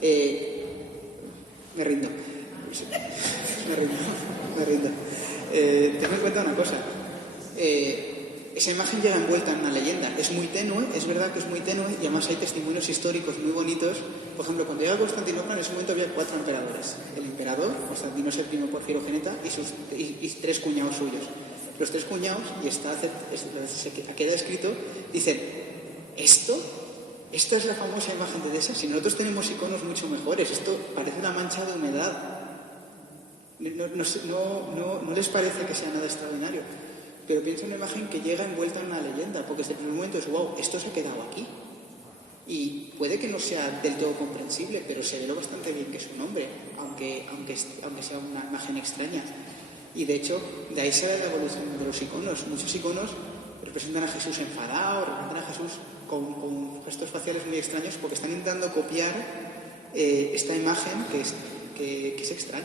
Me rindo. Tengo en cuenta una cosa. Esa imagen llega envuelta en una leyenda. Es muy tenue, es verdad que es muy tenue, y además hay testimonios históricos muy bonitos. Por ejemplo, cuando llega a Constantinopla, en ese momento había 4 emperadores. El emperador, Constantino VII por Filogeneta, y 3 cuñados suyos. Los 3 cuñados, y queda escrito, dicen, ¿esto es la famosa imagen de Edesa? Si nosotros tenemos iconos mucho mejores, esto parece una mancha de humedad. No les parece que sea nada extraordinario. Pero piensa en una imagen que llega envuelta en una leyenda, porque desde el primer momento es, wow, esto se ha quedado aquí. Y puede que no sea del todo comprensible, pero se ve lo bastante bien que es un hombre, aunque sea una imagen extraña. Y de hecho, de ahí se ve la evolución de los iconos. Muchos iconos representan a Jesús enfadado, representan a Jesús con gestos faciales muy extraños, porque están intentando copiar esta imagen que es extraña.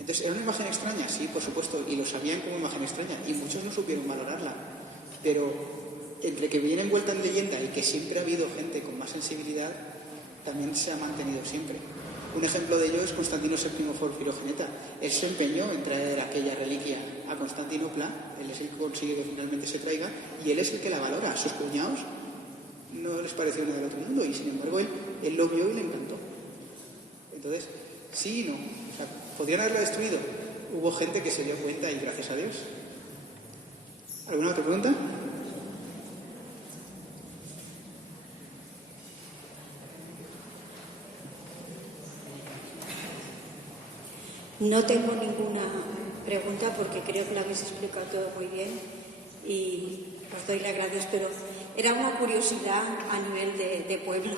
Entonces, ¿era una imagen extraña? Sí, por supuesto, y lo sabían como imagen extraña, y muchos no supieron valorarla. Pero entre que viene envuelta en leyenda y que siempre ha habido gente con más sensibilidad, también se ha mantenido siempre. Un ejemplo de ello es Constantino VII por Filogeneta. Él se empeñó en traer aquella reliquia a Constantinopla, él es el que consigue que finalmente se traiga, y él es el que la valora. A sus cuñados no les pareció nada del otro mundo, y sin embargo él lo vio y le encantó. Entonces, sí y no. O sea, ¿podrían haberla destruido? Hubo gente que se dio cuenta y gracias a Dios. ¿Alguna otra pregunta? No tengo ninguna pregunta porque creo que lo habéis explicado todo muy bien y os doy las gracias, pero era una curiosidad a nivel de pueblo.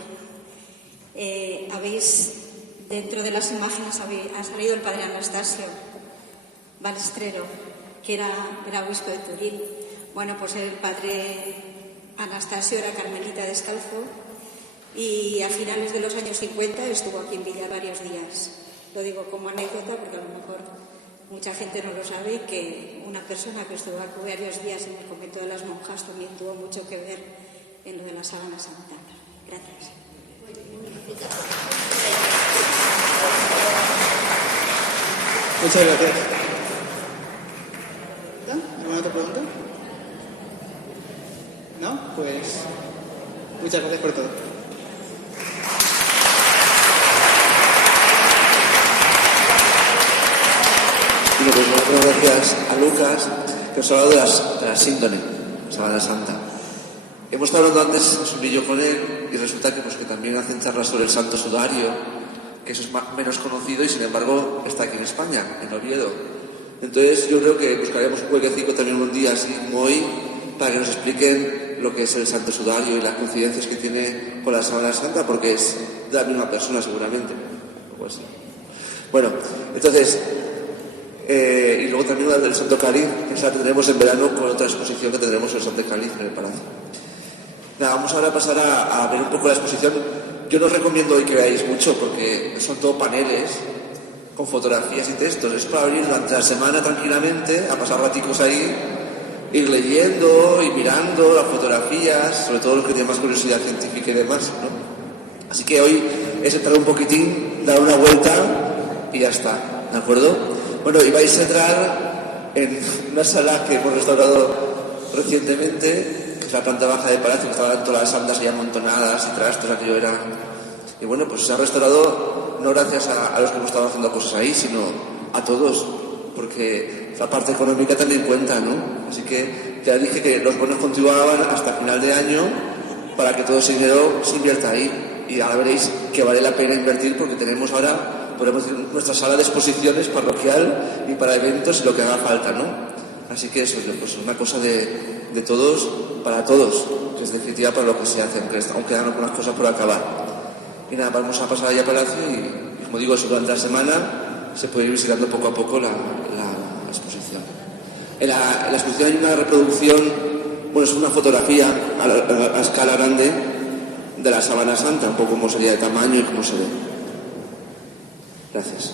Dentro de las imágenes ha salido el padre Anastasio Balestrero, que era obispo de Turín. Bueno, pues el padre Anastasio era carmelita descalzo y a finales de los años 50 estuvo aquí en Villa varios días. Lo digo como anécdota porque a lo mejor mucha gente no lo sabe, que una persona que estuvo aquí varios días en el convento de las monjas también tuvo mucho que ver en lo de la Sábana Santa. Gracias. Muchas gracias. ¿Alguna otra pregunta? ¿No? Pues muchas gracias por todo. Bueno, pues muchas gracias a Lucas, que os ha hablado de la síndrome, la Sábana Santa. Hemos estado hablando antes en su vídeo con él y resulta que, pues, que también hacen charlas sobre el Santo Sudario, que eso es menos conocido y sin embargo está aquí en España, en Oviedo. Entonces yo creo que buscaremos un huequecito también un día así como hoy para que nos expliquen lo que es el Santo Sudario y las coincidencias que tiene con la Sábana Santa, porque es de la misma persona seguramente. Pues, bueno, entonces, y luego también la del Santo Cáliz, que esa la tendremos en verano con otra exposición que tendremos en el Santo Cáliz en el Palacio. Nada, vamos ahora a pasar a ver un poco la exposición. Yo no os recomiendo hoy que veáis mucho porque son todo paneles con fotografías y textos. Es para abrir durante la semana tranquilamente, a pasar raticos ahí, ir leyendo y mirando las fotografías, sobre todo los que tienen más curiosidad científica y demás, ¿no? Así que hoy es entrar un poquitín, dar una vuelta y ya está, ¿de acuerdo? Bueno, y vais a entrar en una sala que hemos restaurado recientemente, que es la planta baja del palacio, que estaban todas las andas ahí amontonadas y trastos, aquello era... Y bueno, pues se ha restaurado no gracias a los que hemos estado haciendo cosas ahí, sino a todos, porque la parte económica también cuenta, ¿no? Así que ya dije que los bonos continuaban hasta final de año para que todo ese dinero se invierta ahí. Y ahora veréis que vale la pena invertir porque tenemos ahora, podemos decir, nuestra sala de exposiciones parroquial y para eventos y lo que haga falta, ¿no? Así que eso es pues, una cosa de todos, para todos, que es definitiva para lo que se hace, aunque quedan algunas cosas por acabar. Y nada, vamos a pasar allá a Palacio y, como digo, durante la semana se puede ir visitando poco a poco la exposición. En la exposición hay una reproducción, bueno, es una fotografía a escala grande de la Sábana Santa, un poco cómo sería de tamaño y cómo se ve. Gracias.